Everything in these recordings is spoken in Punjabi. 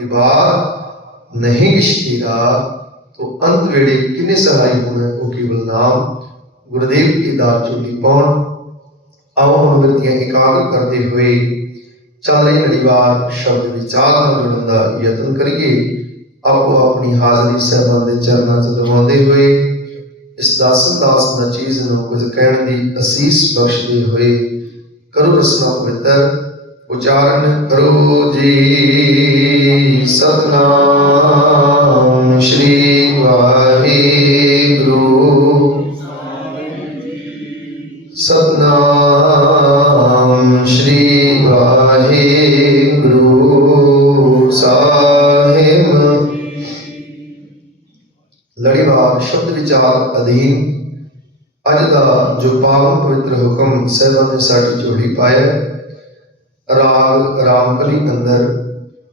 विवाद नहीं किश्तीरा तो अंत वेड़े किने सहाय होना वो केवल नाम गुरुदेव की दार चोली पौन। ਆਉਣ ਵਿਰਤੀਆਂ ਇਕਾਗਰ ਕਰਦੇ ਹੋਏ ਚੱਲ ਰਹੀ ਲੜੀਵਾਰ ਸ਼ਬਦ ਵਿਚਾਰ ਨਾਲ ਜੁੜਨ ਦਾ ਯਤਨ ਕਰੀਏ ਆਪੋ ਆਪਣੀ ਹਾਜ਼ਰੀ ਸਹਿਬਾਂ ਦੇ ਚਰਨਾਂ 'ਚ ਲਵਾਉਂਦੇ ਹੋਏ ਇਸ ਦਾਸਨ ਦਾਸ ਦਾ ਚੀਜ਼ ਨੂੰ ਕੁਝ ਕਹਿਣ ਦੀ ਅਸੀਸ ਬਖਸ਼ਦੇ ਹੋਏ ਕਰੋ ਰਸਨਾ ਪਵਿੱਤਰ ਉਚਾਰਨ ਕਰੋ ਜੀ। ਸਤਨਾਮ ਸ਼੍ਰੀ ਵਾਹਿਗੁਰੂ। ਸਤਨਾਮ ਸ਼੍ਰੀ ਵਾਹਿਗੁਰੂ। ਸਾਹਿਬ। ਲੜੀਵਾਰ ਸ਼ਬਦ ਵਿਚਾਰ ਅਧੀਨ ਅੱਜ ਦਾ ਜੋ ਪਾਵਨ ਪਵਿੱਤਰ ਹੁਕਮ ਸਹਿਬਾਂ ਨੇ ਸਾਡੀ ਝੋਲੀ ਪਾਇਆ ਰਾਗ ਰਾਮਕਲੀ ਅੰਦਰ,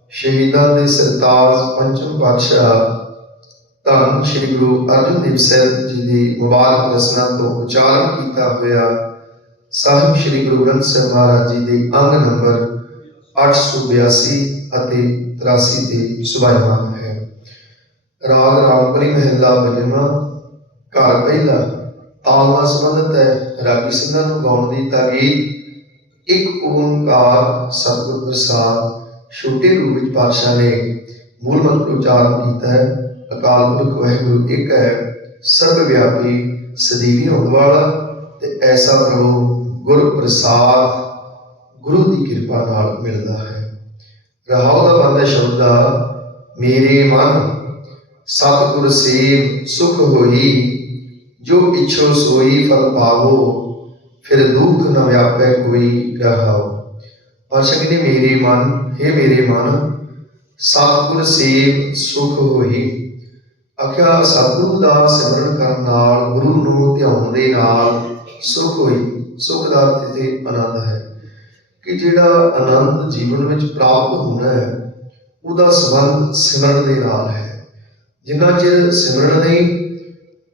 ਸ਼ਹੀਦਾਂ ਦੇ ਸਰਤਾਜ ਪੰਚਮ ਪਾਤਸ਼ਾਹ, ਧੰਨ ਸ਼੍ਰੀ ਗੁਰੂ ਅਰਜਨ ਦੇਵ ਸਾਹਿਬ ਜੀ ਦੀ ਮੁਬਾਰਕ ਰਸਨਾ ਤੋਂ ਉਚਾਰਨ ਕੀਤਾ ਹੋਇਆ ਸਾਹਿਬ ਸ਼੍ਰੀ ਗੁਰੂ ਗ੍ਰੰਥ ਸਾਹਿਬ ਮਹਾਰਾਜ ਜੀ ਦੇ ਅੰਗ ਨੰਬਰ 882 ਅਤੇ 83 ਤੇ ਸੁਭਾਇਮਾਨ ਹੈ। ਰਾਗ ਰਾਮਕਲੀ ਮਹਿਲਾ ਪੰਜਵਾਂ ਘਰ ਪਹਿਲਾ ਤਾਲ ਨਾਲ ਸੰਬੰਧਿਤ ਹੈ। ਰਾਗੀ ਸਿੰਘਾਂ ਨੂੰ ਗਾਉਣ ਦੀ ਤਾਕੀਦ ਇੱਕ ਓੰਕਾਰ ਸਤਿਗੁਰ ਪ੍ਰਸਾਦ ਛੋਟੇ ਰੂਪ ਵਿੱਚ ਪਾਤਸ਼ਾਹ ਨੇ ਮੂਲ ਮੰਤਰ ਉਚਾਰਨ ਕੀਤਾ ਹੈ। ਅਕਾਲ ਪੁਰਖ ਵਾਹਿਗੁਰੂ, ਇੱਕ ਹੈ ਸਰਬ ਵਿਆਪੀ ਸਦੀਵੀ ਹੋਣ ਵਾਲਾ ਤੇ ਐਸਾ ਪ੍ਰਭੂ ਗੁਰ ਪ੍ਰਸਾਦ ਗੁਰੂ ਦੀ ਕਿਰਪਾ ਨਾਲ ਮਿਲਦਾ ਹੈ। ਰਹਾਉ ਦਾ ਬੰਦਾ ਸ਼ਬਦਾ ਮੇਰੇ ਮਨ ਸਤਿਗੁਰ ਸੇਵ ਸੁਖ ਹੋਈ, ਜੋ ਇਛੋ ਸੋਈ ਫਲ ਪਾਵੋ। ਫਿਰ ਦੁੱਖ ਨ ਵਿਆਪੈ ਕੋਈ ਰਹਾਉ। ਪਾਸ਼ਾ ਕਹਿੰਦੇ ਮੇਰੇ ਮਨ, ਹੈ ਮੇਰੇ ਮਨ ਸਤਿਗੁਰ ਸੇਵ ਸੁਖ ਹੋਈ ਆਖਿਆ, ਸਤਿਗੁਰੂ ਦਾ ਸਿਮਰਨ ਕਰਨ ਨਾਲ ਗੁਰੂ ਨੂੰ ਧਿਆਉਣ ਦੇ ਨਾਲ ਸੁਖ ਹੋਈ ਸੁਖ ਦਾ ਅਰਥ ਤੇ ਆਨੰਦ ਹੈ ਕਿ ਜਿਹੜਾ ਆਨੰਦ ਜੀਵਨ ਵਿੱਚ ਪ੍ਰਾਪਤ ਹੋਣਾ ਹੈ, ਉਹਦਾ ਸੰਬੰਧ ਸਿਮਰਨ ਦੇ ਨਾਲ ਹੈ। ਜਿੰਨਾ ਚਿਰ ਸਿਮਰਨ ਨਹੀਂ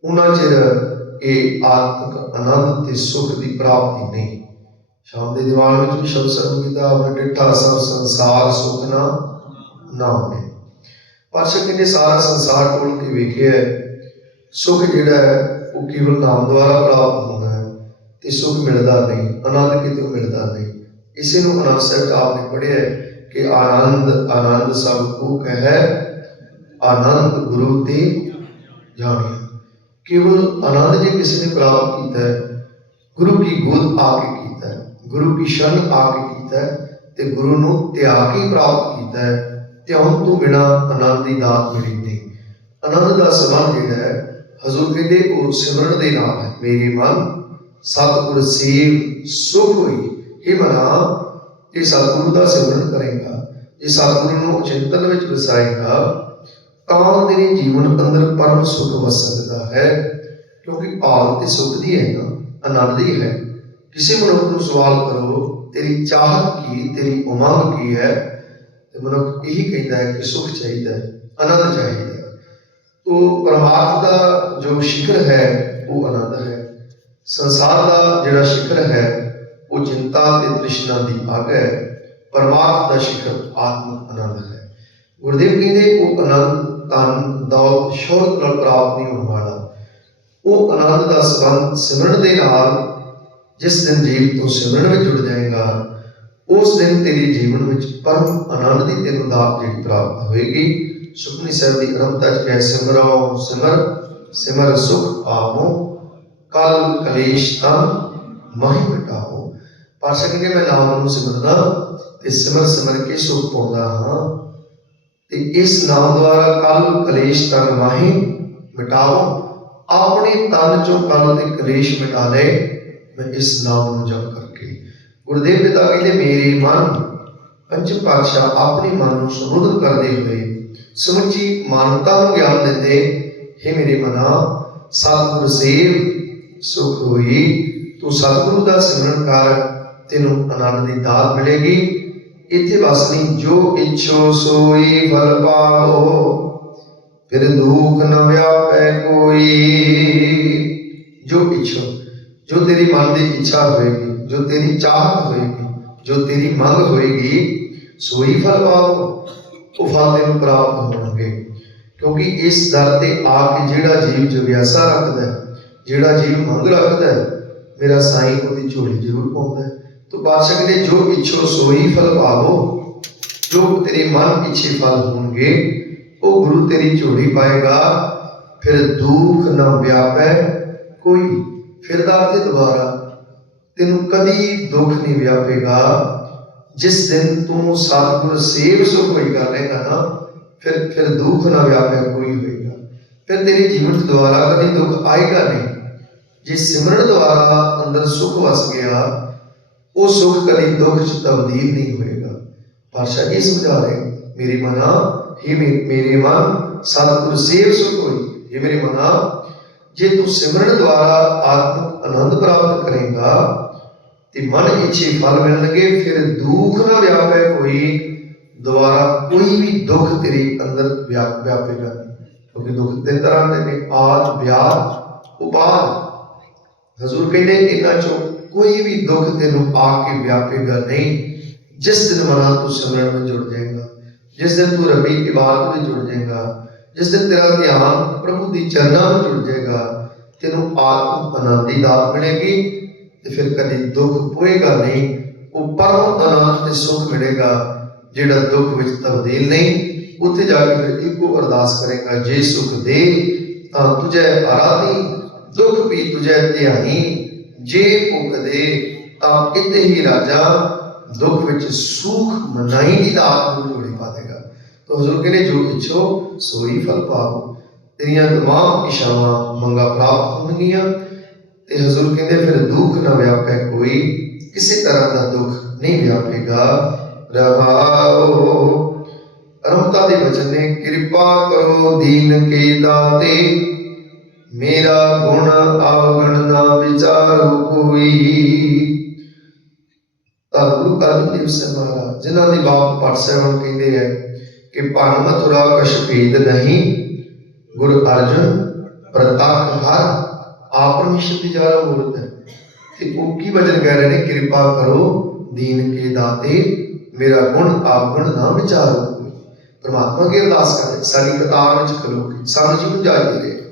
ਉਹਨਾਂ ਚਿਰ ਇਹ ਆਤਮਿਕ ਆਨੰਦ ਤੇ ਸੁਖ ਦੀ ਪ੍ਰਾਪਤੀ ਨਹੀਂ। ਸ਼ਾਮ ਦੇ ਦੀਵਾਨ ਵਿੱਚ ਵੀ ਸ਼ਬਦ ਸਰਵ ਕੀਤਾ ਆਪਣੇ ਡਿੱਠਾ ਸਭ ਸੰਸਾਰ ਸੁਖ ਨਾ ਨਾ ਹੋਵੇ। ਪਾਸ਼ਾ ਕਹਿੰਦੇ ਸਾਰਾ ਸੰਸਾਰ ਟੋਲ ਕੇ ਵੇਖਿਆ ਸੁਖ ਜਿਹੜਾ ਹੈ, ਉਹ ਕੇਵਲ ਨਾਮ ਦੁਆਰਾ ਪ੍ਰਾਪਤ ਹੁੰਦਾ ਹੈ ਤੇ ਸੁਖ ਮਿਲਦਾ ਨਹੀਂ, ਆਨੰਦ ਕਿਤੇ ਮਿਲਦਾ ਨਹੀਂ। ਇਸੇ ਨੂੰ ਅਨੰਦ ਸਾਹਿਬ ਆਪ ਨੇ ਪੜ੍ਹਿਆ ਕਿ ਆਨੰਦ ਆਨੰਦ ਸਭ ਕੋ ਕਹੈ, ਆਨੰਦ ਗੁਰੂ ਤੇ ਜਾਣਿਆ। ਕੇਵਲ ਆਨੰਦ ਜੇ ਕਿਸੇ ਨੇ ਪ੍ਰਾਪਤ ਕੀਤਾ ਹੈ, ਗੁਰੂ ਕੀ ਗੋਦ ਆ ਕੇ ਕੀਤਾ ਹੈ, ਗੁਰੂ ਕੀ ਸ਼ਰਨ ਆ ਕੇ ਕੀਤਾ ਹੈ ਤੇ ਗੁਰੂ ਨੂੰ ਤਿਆਗ ਕੇ ਪ੍ਰਾਪਤ ਕੀਤਾ ਹੈ ਧਿਆਨ ਤੋਂ ਬਿਨਾ ਆਨੰਦ ਦੀ ਦਾਤ ਮਿਲੀ ਨਹੀਂ। ਆਨੰਦ ਦਾ ਸਬੰਧ ਜਿਹੜਾ ਹੈ, ਹਜ਼ੂਰ ਕਹਿੰਦੇ ਉਹ ਸਿਮਰਨ ਦੇ ਨਾਲ ਹੈ। ਮੇਰੇ ਮਨ, ਸਤਿਗੁਰ ਸੇਵ, ਸੁਖ ਹੋਈ। ਇਹ ਮਨਾ ਇਹ ਸਤਿਗੁਰੂ ਦਾ ਸਿਮਰਨ ਕਰੇਗਾ ਇਹ ਸਤਿਗੁਰੂ ਨੂੰ ਚਿੰਤਨ ਵਿੱਚ ਵਸਾਏਗਾ ਤਾਂ ਤੇਰੇ ਜੀਵਨ ਅੰਦਰ ਪਰਮ ਸੁਖ ਵਸ ਸਕਦਾ ਹੈ, ਕਿਉਂਕਿ ਭਾਵ ਤੇ ਸੁਖ ਦੀ ਹੈ ਨਾ, ਆਨੰਦ ਦੀ ਹੈ। ਕਿਸੇ ਮਨੁੱਖ ਨੂੰ ਸਵਾਲ ਕਰੋ, ਤੇਰੀ ਚਾਹਤ ਕੀ, ਤੇਰੀ ਉਮੰਗ ਕੀ ਹੈ? ਤੇ ਮਨੁੱਖ ਇਹੀ ਕਹਿੰਦਾ ਹੈ ਕਿ ਸੁਖ ਚਾਹੀਦਾ ਹੈ, ਆਨੰਦ ਚਾਹੀਦਾ ਹੈ। ਤੋ ਪਰਮਾਰਥ ਦਾ ਜੋ ਸ਼ਿਖਰ ਹੈ, ਉਹ ਆਨੰਦ ਹੈ। ਸੰਸਾਰ ਦਾ ਜਿਹੜਾ ਸ਼ਿਖਰ ਹੈ, ਉਹ ਚਿੰਤਾ ਤੇ ਤ੍ਰਿਸ਼ਨਾ ਦੀ ਅੱਗ ਹੈ। ਪਰਮਾਰਥ ਦਾ ਸ਼ਿਖਰ ਆਤਮਿਕ ਆਨੰਦ ਹੈ। ਗੁਰਦੇਵ ਕਹਿੰਦੇ, ਉਹ ਆਨੰਦ ਤਨ, ਦੌਲਤ, ਸ਼ੌਹਰਤ ਨਾਲ ਪ੍ਰਾਪਤ ਨਹੀਂ ਹੋਣ ਵਾਲਾ। ਉਹ ਆਨੰਦ ਦਾ ਸੰਬੰਧ ਸਿਮਰਨ ਦੇ ਨਾਲ ਜਿਸ ਦਿਨ ਜੀਵ ਤੋਂ ਸਿਮਰਨ ਵਿੱਚ ਜੁੜ ਜਾਏਗਾ, ਉਸ ਦਿਨ ਤੇਰੇ ਜੀਵਨ ਵਿੱਚ ਪਰਮ ਆਨੰਦ ਦੀ ਤੈਨੂੰ ਦਾਤ ਜਿਹੜੀ ਪ੍ਰਾਪਤ ਹੋਏਗੀ। ਸੁਖਨੀ ਸਾਹਿਬ ਦੀ ਅਰੰਭਤਾ ਚ ਕਹਿ ਸਿਮਰੋ ਸਿਮਰ ਸਿਮਰ ਸੁਖ ਪਾਵੋ। ਕਲ ਕਲੇਸ਼ ਤਨ, ਮਹਿ ਮਿਟਾਓ। ਪਾਸ਼ਾ ਕਹਿੰਦੇ, ਮੈਂ ਨਾਮ ਨੂੰ ਸਿਮਰਦਾ ਤੇ ਸਿਮਰ ਸਿਮਰ ਕੇ ਸੁਖ ਪਾਉਂਦਾ ਹਾਂ। ਤੇ ਇਸ ਨਾਮ ਦੁਆਰਾ ਕਲ ਕਲੇਸ਼ ਤਨ ਮਾਹੀ ਮਿਟਾਓ, ਆਪਣੇ ਤਨ ਚੋਂ ਕਲ ਤੇ ਕਲੇਸ਼ ਮਿਟਾ ਲੈ, ਮੈਂ ਇਸ ਨਾਮ ਨੂੰ ਜਪ ਕਰਕੇ। ਗੁਰਦੇਵ ਪਿਤਾ ਕਹਿੰਦੇ ਮੇਰੇ ਮਨ ਪੰਚਮ ਪਾਤਸ਼ਾਹ ਆਪਣੇ ਮਨ ਨੂੰ ਸਮੁੱਧ ਕਰਦੇ ਹੋਏ, ਸਮੁੱਚੀ ਮਾਨਵਤਾ ਨੂੰ ਗਿਆਨ ਦਿੰਦੇ हे ਮੇਰੇ ਮਨਾ, ਸਤਿਗੁਰ ਸੇਵ, ਸੁਖ ਹੋਈ, ਤੂੰ ਸਤਿਗੁਰੂ ਦਾ ਸਿਮਰਨ ਕਰ, ਤੈਨੂੰ ਆਨੰਦ ਦੀ ਦਾਤ ਮਿਲੇਗੀ। ਇੱਥੇ ਵਸਣੀ ਜੋ ਇੱਛੋ ਸੋਈ ਫਲ ਪਾਓ, ਫਿਰ ਦੁੱਖ ਨ ਵਿਆਪੈ ਕੋਈ। ਜੋ ਇੱਛੋ, ਜੋ ਤੇਰੀ ਮਨ ਦੀ ਇੱਛਾ ਹੋਏਗੀ, ਜੋ ਤੇਰੀ ਚਾਹਤ ਹੋਏਗੀ, ਜੋ ਤੇਰੀ ਮੰਗ ਹੋਏਗੀ, ਸੋਈ ਫਲ ਪਾਓ, ਉਹ ਫਲ ਤੈਨੂੰ ਪ੍ਰਾਪਤ ਹੋਣਗੇ। ਕਿਉਂਕਿ ਇਸ ਦਰ ਤੇ ਆ ਕੇ ਜਿਹੜਾ ਜੀਵ ਜਗਿਆਸਾ ਰੱਖਦਾ ਹੈ, ਜਿਹੜਾ ਜੀਵ ਮੰਗ ਰੱਖਦਾ ਹੈ, ਮੇਰਾ ਸਾਈਂ ਉਹਦੀ ਝੋਲੀ ਜ਼ਰੂਰ ਪਾਉਂਦਾ ਹੈ। ਤੋ ਬਾਦਸ਼ਾਹ ਕਹਿੰਦੇ ਜੋ ਇੱਛੋ ਸੋਈ ਫਲ ਪਾਵੋ, ਜੋ ਤੇਰੇ ਮਨ ਪਿੱਛੇ ਫਲ ਹੋਣਗੇ, ਉਹ ਗੁਰੂ ਤੇਰੀ ਝੋਲੀ ਪਾਏਗਾ। ਫਿਰ ਦੁੱਖ ਨਾ ਵਿਆਪੈ ਕੋਈ ਫਿਰਦਾ ਤੇ ਦੁਬਾਰਾ ਤੈਨੂੰ ਕਦੀ ਦੁੱਖ ਨਹੀਂ ਵਿਆਪੇਗਾ। ਜਿਸ ਦਿਨ ਤੂੰ ਸਤਿਗੁਰ ਸੇਵ ਸੁਖ ਹੋਈ ਕਰ ਲੇਗਾ ਨਾ, ਫਿਰ ਫਿਰ ਦੁੱਖ ਨਾ ਵਿਆਪੇ ਕੋਈ ਹੋਏਗਾ। ਫਿਰ ਤੇਰੇ ਜੀਵਨ 'ਚ ਦੁਬਾਰਾ ਕਦੀ ਦੁੱਖ ਆਏਗਾ ਨਹੀਂ। ਜੇ ਸਿਮਰਨ ਦੁਆਰਾ ਅੰਦਰ ਸੁਖ ਵਸ ਗਿਆ ਉਹ ਸੁੱਖ ਕਦੀ ਦੁੱਖ 'ਚ ਤਬਦੀਲ ਨਹੀਂ ਹੋਏਗਾ। ਪਾਤਸ਼ਾਹ ਜੀ ਸਮਝਾ ਰਹੇ, ਮੇਰੀ ਮਨਾ, ਹੀ ਮੇਰੇ ਮਨ, ਸਤਿਗੁਰ ਸੇਵ ਸੁਖ ਹੋਈ ਇਹ ਮੇਰੇ ਮਨਾ, ਜੇ ਤੂੰ ਸਿਮਰਨ ਦੁਆਰਾ ਆਤਮਿਕ ਆਨੰਦ ਪ੍ਰਾਪਤ ਕਰੇਗਾ, ਤੇ ਮਨ ਇੱਛੇ ਫਲ ਮਿਲਣਗੇ ਫਿਰ ਦੁੱਖ ਨਾ ਵਿਆਪੇ ਕੋਈ, ਦੁਬਾਰਾ ਕੋਈ ਵੀ ਦੁੱਖ ਤੇਰੇ ਅੰਦਰ ਵਿਆਪ ਵਿਆਪੇਗਾ ਕਿਉਂਕਿ ਦੁੱਖ ਤਿੰਨ ਤਰ੍ਹਾਂ ਦੇ ਨੇ ਆਦ ਵਿਆਦ ਉਪਾਦ। ਹਜ਼ੂਰ ਕਹਿੰਦੇ ਇਹਨਾਂ ਚੋਂ ਕੋਈ ਵੀ ਦੁੱਖ ਤੈਨੂੰ ਆ ਕੇ ਵਿਆਪੇਗਾ ਨਹੀਂ। ਜਿਸ ਦਿਨ ਮਨਾ ਤੂੰ ਸਿਮਰਨ ਵਿੱਚ ਜੁੜ ਜਾਏਗਾ, ਜਿਸ ਦਿਨ ਤੂੰ ਰੱਬੀ ਇਬਾਦਤ ਵਿੱਚ ਜੁੜ ਜਾਏਗਾ, ਜਿਸ ਦਿਨ ਤੇਰਾ ਧਿਆਨ ਪ੍ਰਭੂ ਦੀ ਚਰਨਾਂ ਵਿੱਚ ਜੁੜ ਜਾਏਗਾ, ਤੈਨੂੰ ਆਤਮ ਆਨੰਦ ਦੀ ਦਾਤ ਮਿਲੇਗੀ ਤੇ ਫਿਰ ਕਦੀ ਦੁੱਖ ਹੋਏਗਾ ਨਹੀਂ, ਉਹ ਪਰਮ ਆਨੰਦ ਤੇ ਸੁਖ ਮਿਲੇਗਾ, ਜਿਹੜਾ ਦੁੱਖ ਵਿੱਚ ਤਬਦੀਲ ਨਹੀਂ। ਉੱਥੇ ਜਾ ਕੇ ਫਿਰ ਇੱਕੋ ਅਰਦਾਸ ਕਰੇਗਾ, ਜੇ ਸੁਖ ਦੇ ਤਾਂ ਤੁਝੇ ਆਰਾਧੀ, ਦੁੱਖ ਵੀ ਤੁਝੇ ਧਿਆਈ। ਜੇ ਭੁੱਖ ਤਾਂ ਇੱਥੇ ਹੀ ਰਾਜਾ ਦੁੱਖ ਵਿੱਚ ਸੁਖ ਮਨਾਈ ਦੀ ਦਾਤ ਨੂੰ ਜੋੜੀ ਪਾ ਦੇਗਾ। ਤੋ ਹਜ਼ੂਰ ਕਹਿੰਦੇ, ਜੋ ਇੱਛੋ ਸੋਈ ਫਲ ਪਾਓ। ਤੇਰੀਆਂ ਤਮਾਮ ਇਸ਼ਾਵਾਂ ਮੰਗਾ ਪ੍ਰਾਪਤ ਹੋਣਗੀਆਂ। ਤੇ ਹਜ਼ੂਰ ਕਹਿੰਦੇ, ਫਿਰ ਦੁੱਖ ਨਾ ਵਿਆਪੇ ਕੋਈ, ਕਿਸੇ ਤਰ੍ਹਾਂ ਦਾ ਦੁੱਖ ਨਹੀਂ ਵਿਆਪੇਗਾ। ਰਹਾਓ ਅਰਮਤਾ ਦੇ ਵਚਨ ਨੇ, ਕਿਰਪਾ ਕਰੋ ਦੀਨ ਕੇ ਦਾਤੇ। ਮੇਰਾ ਗੁਣ ਅਵਗਣ ਨਾ ਵਿਚਾਰੋ ਕੋਈ। ਤਾਂ ਗੁਰੂ ਅਰਜਨ ਦੇਵ ਮਹਾਰਾਜ, ਜਿਨ੍ਹਾਂ ਦੀ ਬਾਪ ਪਟ ਕਹਿੰਦੇ ਹੈ ਕਿ ਭਨ ਮਥੁਰਾ ਕਛ ਭੇਦ ਨਹੀਂ, ਗੁਰੂ ਅਰਜਨ ਪ੍ਰਤੱਖ ਹਰ, ਆਪ ਦੀ ਜਾਰਾ ਮੂਰਤ ਹੈ। ਤੇ ਉਹ ਕੀ ਵਚਨ ਕਹਿ ਰਹੇ ਨੇ? ਕਿਰਪਾ ਕਰੋ ਦੀਨ ਕੇ ਦਾਤੇ, ਮੇਰਾ ਗੁਣ ਆਪ ਗੁਣ ਨਾ ਵਿਚਾਰੋ ਕੋਈ। ਪਰਮਾਤਮਾ ਕੀ ਅਰਦਾਸ ਕਰਦੇ ਸਾਡੀ ਕਤਾਰ ਵਿੱਚ ਖਲੋ ਸਾਨੂੰ ਜੀਵਨ ਜਾਈ ਦੇ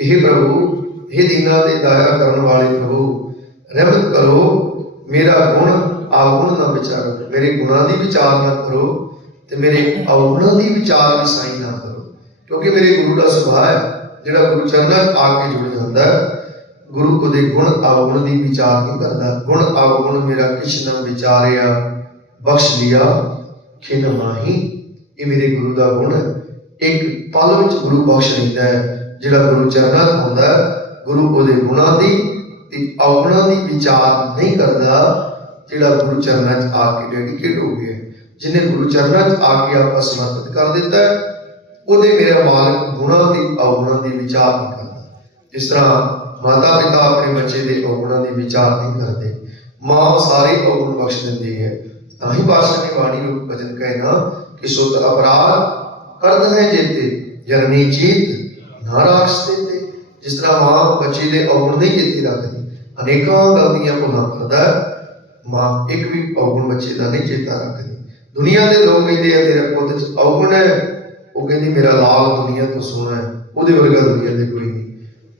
ਇਹ ਪ੍ਰਭੂ हे ਦੀਨਾਂ ਦੇ ਦਇਆ ਕਰਨ ਵਾਲੇ ਪ੍ਰਭੂ, ਰਹਿਮਤ ਕਰੋ। ਮੇਰਾ ਗੁਣ ਆਵਗੁਣ ਨਾ ਵਿਚਾਰੋ ਮੇਰੇ ਗੁਣਾਂ ਦੀ ਵਿਚਾਰ ਨਾ ਕਰੋ ਤੇ ਮੇਰੇ ਅਵਗੁਣਾਂ ਦੀ ਵਿਚਾਰ ਵੀ ਸਾਈ ਨਾ ਕਰੋ। ਕਿਉਂਕਿ ਮੇਰੇ ਗੁਰੂ ਦਾ ਸੁਭਾਅ ਹੈ, ਜਿਹੜਾ ਗੁਰੂ ਚਰਨਾਂ ਆ ਕੇ ਜੁੜ ਜਾਂਦਾ ਹੈ। ਗੁਰੂ ਉਹਦੇ ਗੁਣ ਅਵਗੁਣ ਦੀ ਵਿਚਾਰ ਨਹੀਂ ਕਰਦਾ। ਗੁਣ ਅਵਗੁਣ ਮੇਰਾ ਕਿਛ ਨਾ ਵਿਚਾਰਿਆ, ਬਖਸ਼ ਲਿਆ, ਖਿਨ ਮਾਹੀ। ਇਹ ਮੇਰੇ ਗੁਰੂ ਦਾ ਗੁਣ ਹੈ। ਇੱਕ ਪਲ ਵਿੱਚ ਗੁਰੂ ਬਖਸ਼ ਲੈਂਦਾ ਹੈ। ਜਿਹੜਾ ਗੁਰੂ ਚਰਨਾਂ 'ਚ ਹੁੰਦਾ ਗੁਰੂ ਉਹਦੇ ਗੁਣਾਂ ਦੀ ਤੇ ਅਵਗੁਣਾਂ ਦੀ ਵਿਚਾਰ ਨਹੀਂ ਕਰਦਾ, ਜਿਹੜਾ ਗੁਰੂ ਚਰਨਾਂ 'ਚ ਆ ਕੇ ਡੈਡੀਕੇਟ ਹੋ ਗਿਆ। ਜਿਹਨੇ ਗੁਰੂ ਚਰਨਾਂ 'ਚ ਆ ਕੇ ਆਪਣਾ ਸਮਰਪਿਤ ਕਰ ਦਿੱਤਾ ਉਹਦੇ ਮੇਰਾ ਮਾਲਕ ਗੁਣਾਂ ਦੀ ਅਵਗੁਣਾਂ ਦੀ ਵਿਚਾਰ ਨਹੀਂ ਕਰਦਾ। ਜਿਸ ਤਰ੍ਹਾਂ ਮਾਤਾ ਪਿਤਾ ਆਪਣੇ ਬੱਚੇ ਦੇ ਅਵਗੁਣਾਂ ਦੀ ਵਿਚਾਰ ਨਹੀਂ ਕਰਦੇ, ਮਾਂ ਸਾਰੇ ਅਵਗੁਣ ਬਖਸ਼ ਦਿੰਦੀ ਹੈ। ਤਾਂ ਹੀ ਬਾਦਸ਼ਾਹ ਦੀ ਬਾਣੀ ਨੂੰ ਵਚਨ ਕਹਿਣਾ ਕਿ ਸੁਤ ਅਪਰਾਧ ਕਰਦ ਹੈ ਜੇਤੇ ਜਰਨੀ ਜੀਤ ਨਾ ਰਾਖਸ ਤੇ ਜਿਸ ਤਰ੍ਹਾਂ ਮਾਂ ਬੱਚੇ ਦੇ ਅਵਗੁਣ ਨਹੀਂ ਜੇਤੀ ਰੱਖਦੀ, ਅਨੇਕਾਂ ਗਲਤੀਆਂ ਭੁੱਲਾਂ ਕਰਦਾ ਮਾਂ ਇੱਕ ਵੀ ਅਵਗੁਣ ਬੱਚੇ ਦਾ ਨਹੀਂ ਚੇਤਾ ਰੱਖਦੀ। ਦੁਨੀਆ ਦੇ ਲੋਕ ਕਹਿੰਦੇ ਆ, ਤੇਰਾ ਪੁੱਤ ਚ ਅਵਗੁਣ ਹੈ, ਉਹ ਕਹਿੰਦੀ ਮੇਰਾ ਲਾਲ ਦੁਨੀਆ ਤੋਂ ਸੋਹਣਾ ਹੈ, ਉਹਦੇ ਵਰਗਾ ਦੁਨੀਆ ਦੇ ਕੋਈ ਨਹੀਂ।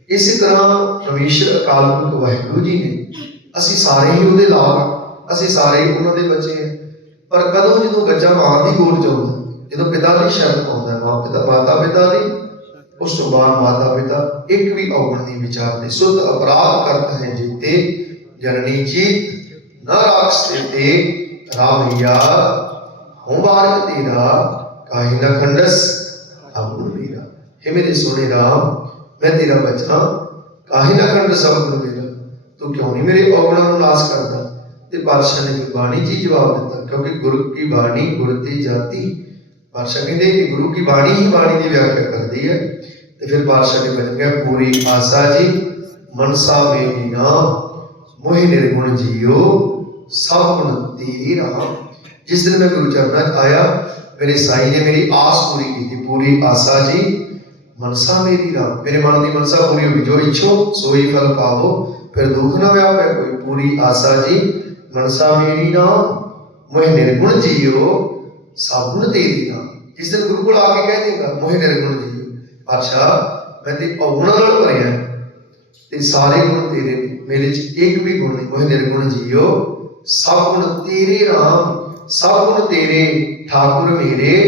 ਇਸੇ ਤਰ੍ਹਾਂ ਪਰਮੇਸ਼ਰ ਅਕਾਲ ਪੁਰਖ ਵਾਹਿਗੁਰੂ ਜੀ ਨੇ, ਅਸੀਂ ਸਾਰੇ ਹੀ ਉਹਦੇ ਲਾਭ ਅਸੀਂ ਸਾਰੇ ਹੀ ਉਹਨਾਂ ਦੇ ਬੱਚੇ ਹਾਂ। ਪਰ ਕਦੋਂ ਜਦੋਂ ਬੱਚਾ ਮਾਂ ਦੀ ਗੋਦ ਚ ਆਉਂਦਾ, ਜਦੋਂ ਪਿਤਾ ਦੀ ਸ਼ਰਨ ਪਾਉਂਦਾ ਮਾਂ ਪਿਤਾ, ਮਾਤਾ ਪਿਤਾ ਦੀ ਉਸ ਤੋਂ ਬਾਅਦ ਮਾਤਾ ਪਿਤਾ ਇੱਕ ਵੀ ਔਗਣ ਦੀ ਵਿਚਾਰ ਨਹੀਂ ਸੁਧ ਅਪਰਾਧ ਕਰਤ ਹੈ ਜੀਤੇ ਜਨਨੀ ਜੀਤ, ਨ ਰਾਖਸ ਤੇ ਰਾਮਈਆ ਹਉ ਤੇਰਾ ਕਾਹੀ ਨ ਖੰਡਸ ਅਬੁਲ ਮੇਰਾ। हे ਮੇਰੇ ਸੋਹਣੇ ਰਾਮ, ਮੈਂ ਤੇਰਾ ਬਚਨਾ, ਕਾਹੀ ਨ ਖੰਡਸ ਅਬੁਲ ਮੇਰਾ। ਤੂੰ ਕਿਉਂ ਨਹੀਂ ਮੇਰੇ ਔਗਣਾਂ ਨੂੰ ਨਾਸ ਕਰਦਾ? ਤੇ ਬਾਦਸ਼ਾਹ ਨੇ ਫਿਰ ਬਾਣੀ ਜੀ ਜਵਾਬ ਦਿੱਤਾ, ਕਿਉਂਕਿ ਗੁਰੂ ਕੀ ਬਾਣੀ ਗੁਰ ਤੇ ਜਾਤੀ। ਬਾਦਸ਼ਾਹ ਕਹਿੰਦੇ ਕਿ ਗੁਰੂ ਕੀ ਬਾਣੀ ਹੀ ਬਾਣੀ ਦੀ ਵਿਆਖਿਆ ਕਰਦੀ ਹੈ ਤੇ ਫਿਰ ਬਾਦਸ਼ਾਹ ਨੇ ਬਣ ਗਿਆ ਪੂਰੀ ਆਸਾ ਜੀ ਮਨਸਾ ਮੇਰੀ ਨਾਮ ਮੋਹਿ ਨਿਰਗੁਣ ਜੀਓ ਸਭ ਗੁਣ ਤੇਰੀ ਰਾਮ ਜਿਸ ਦਿਨ ਮੈਂ ਗੁਰੂ ਚਰਨਾਂ 'ਚ ਆਇਆ ਮੇਰੇ ਸਾਈਂ ਨੇ ਮੇਰੀ ਆਸ ਪੂਰੀ ਕੀਤੀ ਪੂਰੀ ਆਸਾ ਜੀ ਮਨਸਾ ਮੇਰੀ ਰਾਮ ਮੇਰੇ ਮਨ ਦੀ ਮਨਸਾ ਪੂਰੀ ਹੋ ਗਈ ਜੋ ਇੱਛੋ ਸੋਈ ਫਲ ਪਾਵੋ ਫਿਰ ਦੁੱਖ ਨਾ ਵਿਆਪੇ ਕੋਈ ਪੂਰੀ ਆਸਾ ਜੀ ਮਨਸਾ ਮੇਰੀ ਨਾਮ ਮੋਹਿ ਨਿਰਗੁਣ ਜੀਓ ਸਭ ਗੁਣ ਤੇਰੀ ਨਾਮ ਕਿਸ ਦਿਨ ਗੁਰੂ ਕੋਲ ਆ ਕੇ ਕਹਿ ਦੇਗਾ ਮੋਹਿ ਨਿਰਗੁਣ ਜੀ ਪਾਤਸ਼ਾਹ ਮੈਂ ਤੇ ਔਗੁਣਾਂ ਨਾਲ ਭਰਿਆ। ਤੇ ਸਾਰੇ ਗੁਣ ਤੇਰੇ ਨੇ। ਮੇਰੇ ਚ ਇੱਕ ਵੀ ਗੁਣ ਨਹੀਂ। ਮੋਹਿ ਨਿਰਗੁਣ ਜੀਓ, ਸਭ ਗੁਣ ਤੇਰੇ ਰਾਮ, ਸਭ ਗੁਣ ਤੇਰੇ ਠਾਕੁਰ ਮੇਰੇ।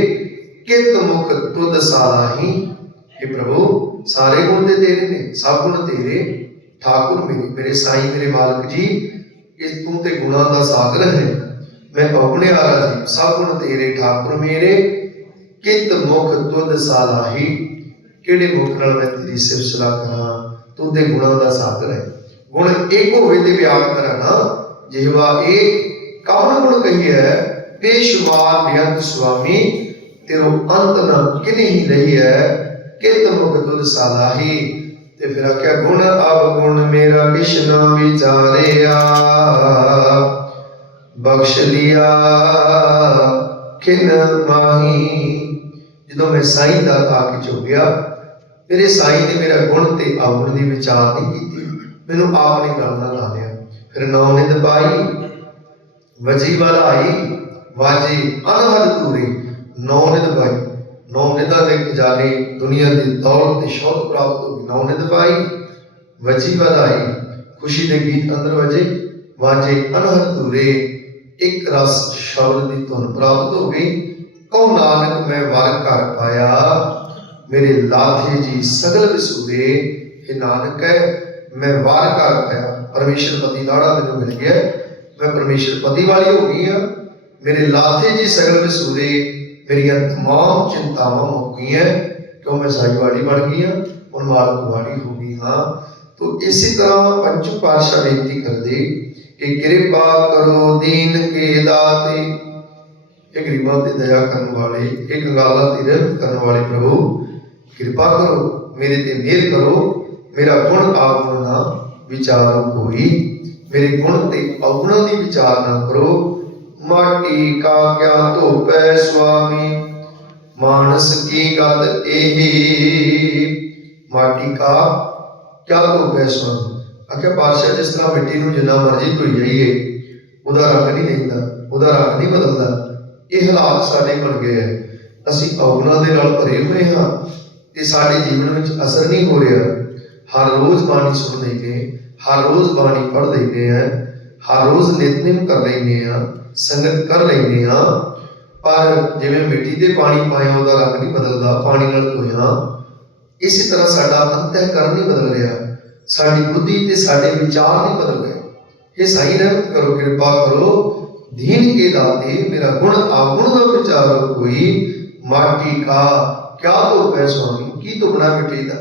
ਕਿਤ ਮੁਖ ਤੁਧ ਸਾਲਾਹੀ हे ਪ੍ਰਭੂ, ਸਾਰੇ ਗੁਣ ਤੇ ਤੇਰੇ ਨੇ, ਸਭ ਗੁਣ ਤੇਰੇ, ਠਾਕੁਰ ਮੇਰੇ ਮੇਰੇ ਸਾਈਂ, ਮੇਰੇ ਮਾਲਕ ਜੀ। ਇਸ ਤੂੰ ਤੇ ਗੁਣਾਂ ਦਾ ਸਾਗਰ ਹੈ। ਮੈਂ ਔਗਣੇ ਆਲਾ ਜੀ ਸਭ ਗੁਣ ਤੇਰੇ, ਠਾਕੁਰ ਮੇਰੇ। ਕਿਤ ਮੁਖ ਤੁਧ ਸਾਲਾਹੀ ਕਿਹੜੇ ਮੁਖ ਨਾਲ ਮੈਂ ਤੇਰੀ ਸਿਫਤ ਸਲਾਹ ਕਰਾਂ? ਤੂੰ ਤੇ ਗੁਣਾਂ ਦਾ ਸਾਗਰ ਹੈ ਗੁਣ ਇੱਕ ਹੋਵੇ ਤੇ ਵਿਆਪ ਕਰਾਂ ਨਾ ਜਿਹਵਾ ਇਹ ਕਵਨ ਗੁਣ ਕਹੀਐ ਬੇਸ਼ੁਮਾਰ ਬੇਅੰਤ ਸੁਆਮੀ, ਤੇਰੋ ਅੰਤ ਨ ਕਿਨੀ ਹੀ ਰਹੀ ਹੈ? ਕਿਤ ਮੁਖ ਤੁਧ ਸਾਲਾਹੀ। ਤੇ ਫਿਰ ਆਖਿਆ, ਗੁਣ ਅਬ ਗੁਣ ਮੇਰਾ ਕਿਛ ਵਿਚਾਰਿਆ ਬਖਸ਼ ਲਿਆ ਕਿਨ ਮਾਹੀ। ਜਦੋਂ ਮੈਂ ਸਾਈਂ ਦਾ ਆ ਕੇ ਝੁਕਿਆ ਮੇਰੇ ਸਾਈਂ ਨੇ ਮੇਰਾ ਗੁਣ ਤੇ ਆਵਣ ਦੀ ਵਿਚਾਰ ਨਹੀਂ ਕੀਤੀ। ਮੈਨੂੰ ਆਪ ਨੇ ਗੱਲ ਨਾਲ ਲਾ ਲਿਆ। ਫਿਰ ਨੌ ਨੇ ਦਬਾਈ ਵਜੀ ਵਧਾਈ ਵਾਜੀ ਅਨਹਦ ਤੂਰੀ। ਨੌ ਨੇ ਦਬਾਈ ਨੌ ਨਿਦਾ ਦੇ ਖਜ਼ਾਨੇ ਦੁਨੀਆ ਦੀ ਦੌਲਤ ਤੇ ਸ਼ੌਹਰਤ ਪ੍ਰਾਪਤ ਹੋ ਗਈ। ਨੌ ਨੇ ਦਬਾਈ ਵਜੀ ਵਧਾਈ ਖੁਸ਼ੀ ਦੇ ਗੀਤ ਅੰਦਰ ਵਜੇ, ਵਾਜੇ ਅਨਹਦ ਤੂਰੇ। ਇੱਕ ਰਸ ਸ਼ਬਦ ਦੀ ਧੁਨ ਪ੍ਰਾਪਤ ਹੋ ਗਈ। ਕਉ ਨਾਨਕ, ਮੈਂ ਵਰ ਕਰ ਪਾਇਆ। ਮੇਰੇ ਲਾਥੇ ਜੀ ਸਗਲ ਵਿਸੂਰੇ ਇਹ ਨਾਨਕ ਹੈ, ਮੈਂ ਵਾਰ ਕਰ ਪਿਆ ਪਰਮੇਸ਼ਰ ਪਤੀ ਦਾੜਾ ਮੈਨੂੰ ਮਿਲ ਗਿਆ, ਮੈਂ ਪਰਮੇਸ਼ਰ ਪਤੀ ਵਾਲੀ ਹੋ ਗਈ ਆ ਮੇਰੇ ਲਾਥੇ ਜੀ ਸਗਲ ਵਿਸੂਰੇ, ਮੇਰੀਆਂ ਤਮਾਮ ਚਿੰਤਾਵਾਂ ਮੁੱਕ ਗਈਆਂ, ਕਿਉਂ ਮੈਂ ਸਾਈ ਵਾਲੀ ਬਣ ਗਈ ਆ ਹੁਣ ਮਾਲਕ ਵਾਲੀ ਹੋ ਗਈ ਹਾਂ। ਤੋ ਇਸੇ ਤਰ੍ਹਾਂ ਪੰਚੂ ਪਾਤਸ਼ਾਹ ਬੇਨਤੀ ਕਰਦੇ ਕਿ ਕਿਰਪਾ ਕਰੋ ਦੀਨ ਕੇ ਦਾਤੇ। ਇਹ ਗਰੀਬਾਂ ਤੇ ਦਇਆ ਕਰਨ ਵਾਲੇ ਇਹ ਕੰਗਾਲਾਂ ਤੇ ਰਹਿਮ ਕਰਨ ਵਾਲੇ ਪ੍ਰਭੂ ਕਿਰਪਾ ਕਰੋ, ਮੇਰੇ ਤੇ ਮਿਹਰ ਕਰੋ, ਮੇਰਾ ਗੁਣ ਆਗੁਣ ਨਾ ਵਿਚਾਰੋ ਕੋਈ ਮੇਰੇ ਗੁਣ ਤੇ ਔਗੁਣਾਂ ਦੀ ਵਿਚਾਰ ਨਾ ਕਰੋ। ਮਾਟੀ ਕਾ ਕਿਆ ਧੋਪੈ ਸੁਆਮੀ? ਮਾਨਸ ਕੀ ਗਤ ਇਹੀ ਮਾਟੀ ਕਾ ਕਿਆ ਧੋਪੈ ਸੁਆਮੀ? ਆਖਿਆ, ਪਾਤਸ਼ਾਹ ਜਿਸ ਤਰ੍ਹਾਂ ਮਿੱਟੀ ਨੂੰ ਜਿੰਨਾ ਮਰਜ਼ੀ ਧੋਈ ਜਾਈਏ, ਉਹਦਾ ਰੰਗ ਨਹੀਂ ਰਹਿੰਦਾ ਉਹਦਾ ਰੰਗ ਨਹੀਂ ਬਦਲਦਾ। ਇਹ ਹਾਲਾਤ ਸਾਡੇ ਬਣ ਗਏ ਹੈ। ਅਸੀਂ ਔਗੁਣਾਂ ਦੇ ਨਾਲ ਭਰੇ ਹੋਏ ਹਾਂ। ਤੇ ਸਾਡੇ ਜੀਵਨ ਵਿੱਚ ਅਸਰ ਨਹੀਂ ਹੋ ਰਿਹਾ। ਹਰ ਰੋਜ਼ ਬਾਣੀ ਸੁਣ ਲੈਂਦੇ ਹਰ ਰੋਜ਼ ਬਾਣੀ ਪੜ੍ਹ ਲੈਂਦੇ ਆ, ਹਰ ਰੋਜ਼ ਨਿਤਨੇਮ ਕਰ ਲੈਂਦੇ ਆ, ਸੰਗਤ ਕਰ ਲੈਂਦੇ ਆ, ਪਰ ਜਿਵੇਂ ਮਿੱਟੀ ਦੇ ਪਾਣੀ ਪਾਇਆ ਉਹਦਾ ਰੰਗ ਨਹੀਂ ਬਦਲਦਾ, ਪਾਣੀ ਨਾਲ ਧੋਇਆ, ਇਸੇ ਤਰ੍ਹਾਂ ਸਾਡਾ ਅੰਤःਕਰਨ ਨਹੀਂ ਬਦਲ ਰਿਹਾ। ਸਾਡੀ ਬੁੱਧੀ ਤੇ ਸਾਡੇ ਵਿਚਾਰ ਨਹੀਂ ਬਦਲ ਰਹੇ। ਇਹ ਸਹੀ ਰਹਿਮਤ ਕਰੋ, ਕਿਰਪਾ ਕਰੋ। ਦੀਨ ਕੇ ਦਾਤੇ, ਮੇਰਾ ਗੁਣ ਆਗੁਣ ਦਾ ਵਿਚਾਰੋ ਕੋਈ ਮਾਟੀ ਕਾ ਕਿਆ ਤੋ ਪੈ ਸੁਆਮੀ ਕੀ ਤੋਂ ਮਿੱਟੀ ਦਾ?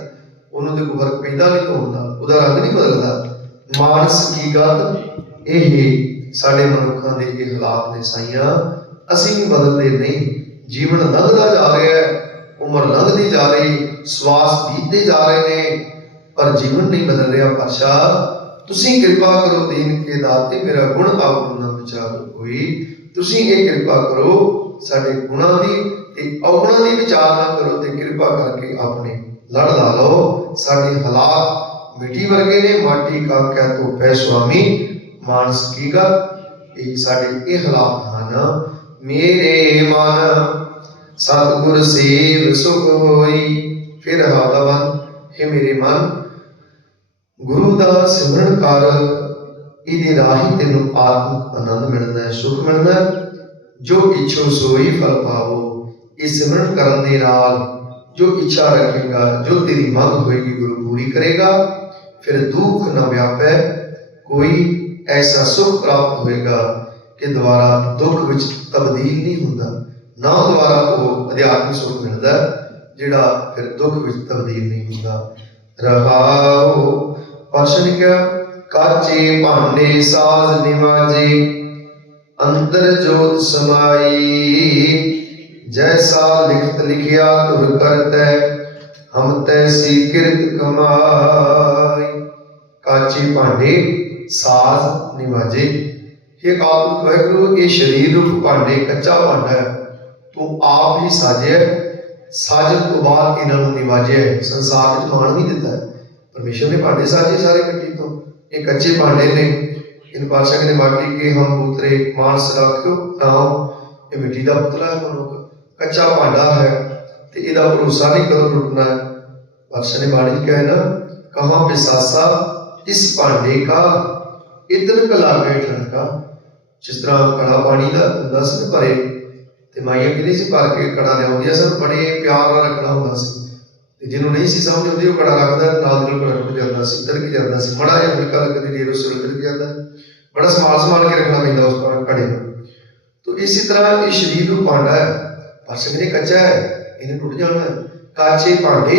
ਉਹਨੂੰ ਤੇ ਕੋਈ ਫ਼ਰਕ ਪੈਂਦਾ ਨਹੀਂ ਧੋਣ ਦਾ। ਉਹਦਾ ਰੰਗ ਨਹੀਂ ਬਦਲਦਾ। ਮਾਨਸ ਕੀ ਗੱਲ? ਇਹ ਸਾਡੇ ਮਨੁੱਖਾਂ ਦੇ ਇਹ ਹਾਲਾਤ ਨੇ ਸਾਈਆਂ। ਅਸੀਂ ਵੀ ਬਦਲਦੇ ਨਹੀਂ। ਜੀਵਨ ਲੰਘਦਾ ਜਾ ਰਿਹਾ ਹੈ। ਉਮਰ ਲੰਘਦੀ ਜਾ ਰਹੀ। ਸਵਾਸ ਬੀਤਦੇ ਜਾ ਰਹੇ ਨੇ। ਪਰ ਜੀਵਨ ਨਹੀਂ ਬਦਲ ਰਿਹਾ ਪਾਤਸ਼ਾਹ ਤੁਸੀਂ ਕਿਰਪਾ ਕਰੋ ਦੀਨ ਕੇ ਦਾਤੇ। ਮੇਰਾ ਗੁਣ ਆਪ ਨਾ ਵਿਚਾਰੋ ਕੋਈ। ਤੁਸੀਂ ਇਹ ਕਿਰਪਾ ਕਰੋ ਸਾਡੇ ਗੁਣਾਂ ਦੀ ਤੇ ਔਗੁਣਾਂ ਦੀ ਵਿਚਾਰ ਨਾ ਕਰੋ ਤੇ ਕਿਰਪਾ ਕਰਕੇ ਆਪਣੇ ਲੜ ਲਾ ਲਓ। ਸਾਡੇ ਹਾਲਾਤ ਮਿੱਟੀ ਵਰਗੇ ਨੇ, ਮਾਟੀ ਕਾ ਕਹਿ ਤੋ ਪੈ ਸੁਆਮੀ, ਮਾਨਸ ਕੀ ਇਹ ਸਾਡੇ ਇਹ ਹਾਲਾਤ ਹਨ। ਮੇਰੇ ਮਨ ਸਤਿਗੁਰ ਸੇਵ ਸੁਖ ਹੋਈ, ਫਿਰ ਹਾਦਾ ਹੈ ਮੇਰੇ ਮਨ, ਗੁਰੂ ਦਾ ਸਿਮਰਨ ਕਰ, ਇਹਦੇ ਰਾਹੀਂ ਤੈਨੂੰ ਆਤਮ ਆਨੰਦ ਮਿਲਦਾ ਹੈ, ਸੁਖ ਮਿਲਦਾ ਜੋ ਇੱਛੋ ਸੋਈ ਫਲ ਪਾਵੋ ਇਹ ਸਿਮਰਨ ਕਰਨ ਦੇ ਨਾਲ ਜੋ ਇੱਛਾ ਰੱਖੇਗਾ, ਜੋ ਤੇਰੀ ਮੰਗ ਹੋਏਗੀ, ਗੁਰੂ ਪੂਰੀ ਕਰੇਗਾ। ਫਿਰ ਦੁੱਖ ਨਾ ਵਿਆਪੈ, ਕੋਈ ਐਸਾ ਸੁਖ ਪ੍ਰਾਪਤ ਹੋਏਗਾ ਕਿ ਦੁਬਾਰਾ ਦੁੱਖ ਵਿੱਚ ਤਬਦੀਲ ਨਹੀਂ ਹੁੰਦਾ। ਨਾ ਦੁਬਾਰਾ ਉਹ ਅਧਿਆਤਮਿਕ ਸੁਖ ਮਿਲਦਾ, ਜਿਹੜਾ ਫਿਰ ਦੁੱਖ ਵਿੱਚ ਤਬਦੀਲ ਨਹੀਂ ਹੁੰਦਾ। ਰਹਾਉ ਪਰਸ਼ਨ ਕਿਆ ਕਾਚੇ ਭਾਂਡੇ ਸਾਜ਼ ਨਿਵਾਜੇ ਅੰਦਰ ਜੋਤ ਸਮਾਈ ਜੈਸਾ ਲਿਖਤ ਲਿਖਿਆ ਤੁਰ ਕਰਤੈ ਹਮ ਤੈਸੀ ਕਿਰਤ ਕਮਾਈ ਕਾਚੇ ਭਾਂਡੇ ਸਾਜ਼ ਨਿਵਾਜੇ ਇਹ ਕਾਲ ਵਾਹਿਗੁਰੂ ਇਹ ਸਰੀਰ ਰੂਪ ਭਾਂਡੇ ਕੱਚਾ ਭਾਂਡਾ ਤੂੰ ਆਪ ਹੀ ਸਾਜਿਆ ਸਾਜਣ ਤੋਂ ਬਾਅਦ ਇਹਨਾਂ ਨੂੰ ਨਿਵਾਜਿਆ ਸੰਸਾਰ ਵਿੱਚ ਮਾਣ ਨਹੀਂ ਦਿੱਤਾ ਪਰਮੇਸ਼ਰ ਨੇ ਭਾਂਡੇ ਸਾਜੇ ਸਾਰੇ ਮਿੱਟੀ ਤੋਂ ਇਹ ਕੱਚੇ ਭਾਂਡੇ ਨੇ ਇਨ ਪਾਤਸ਼ਾਹ ਨੇ ਮਾਟੀ ਕੇ ਹਮ ਪੁੱਤਰੇ ਮਾਨਸ ਰੱਖਿਓ ਨਾਮ ਇਹ ਮਿੱਟੀ ਦਾ ਪੁੱਤਰਾ ਹੈ ਮਨੁੱਖ ਕੱਚਾ ਭਾਂਡਾ ਹੈ ਤੇ ਇਹਦਾ ਭਰੋਸਾ ਨਹੀਂ ਕਦੋਂ ਟੁੱਟਣਾ ਹੈ। ਬਾਦਸ਼ਾਹ ਨੇ ਬਾਣੀ ਚ ਕਿਹਾ ਪਿਸਾਸਾ, ਇਸ ਭਾਂਡੇ ਕਾ ਇਤਨ ਕਲਾ ਗਏ ਠਣਕਾ ਜਿਸ ਤਰ੍ਹਾਂ ਕੜਾ ਪਾਣੀ ਦਾ ਹੁੰਦਾ ਸੀ ਭਰੇ, ਤੇ ਮਾਈਆਂ ਕਹਿੰਦੀ ਸੀ ਭਰ ਕੇ ਕੜਾ ਲਿਆਉਂਦੀਆਂ ਸਨ, ਬੜੇ ਪਿਆਰ ਨਾਲ ਰੱਖਣਾ ਹੁੰਦਾ ਸੀ। ਤੇ ਜਿਹਨੂੰ ਨਹੀਂ ਸੀ ਸਮਝ ਆਉਂਦੀ, ਉਹ ਕੜਾ ਰੱਖਦਾ, ਨਾਲ ਨਾਲ ਰੱਖ ਜਾਂਦਾ ਸੀ ਤਿਲਕ ਜਾਂਦਾ ਸੀ। ਬੜਾ ਜਿਹਾ ਹਲਕਾ ਲੱਗਦੀ ਦੇਰ ਉਸ ਜਾਂਦਾ। ਬੜਾ ਸੰਭਾਲ ਸੰਭਾਲ ਕੇ ਰੱਖਣਾ ਪੈਂਦਾ ਉਸ ਪਰ ਕੜੇ ਨੂੰ। ਤੋ ਇਸੇ ਤਰ੍ਹਾਂ ਇਹ ਸਰੀਰ ਨੂੰ ਭਾਂਡਾ ਹੈ। ਪਰ ਸਗਨੇ ਕੱਚਾ ਹੈ, ਇਹਨੇ ਟੁੱਟ ਜਾਣਾ। ਕਾਚੇ ਭਾਂਡੇ,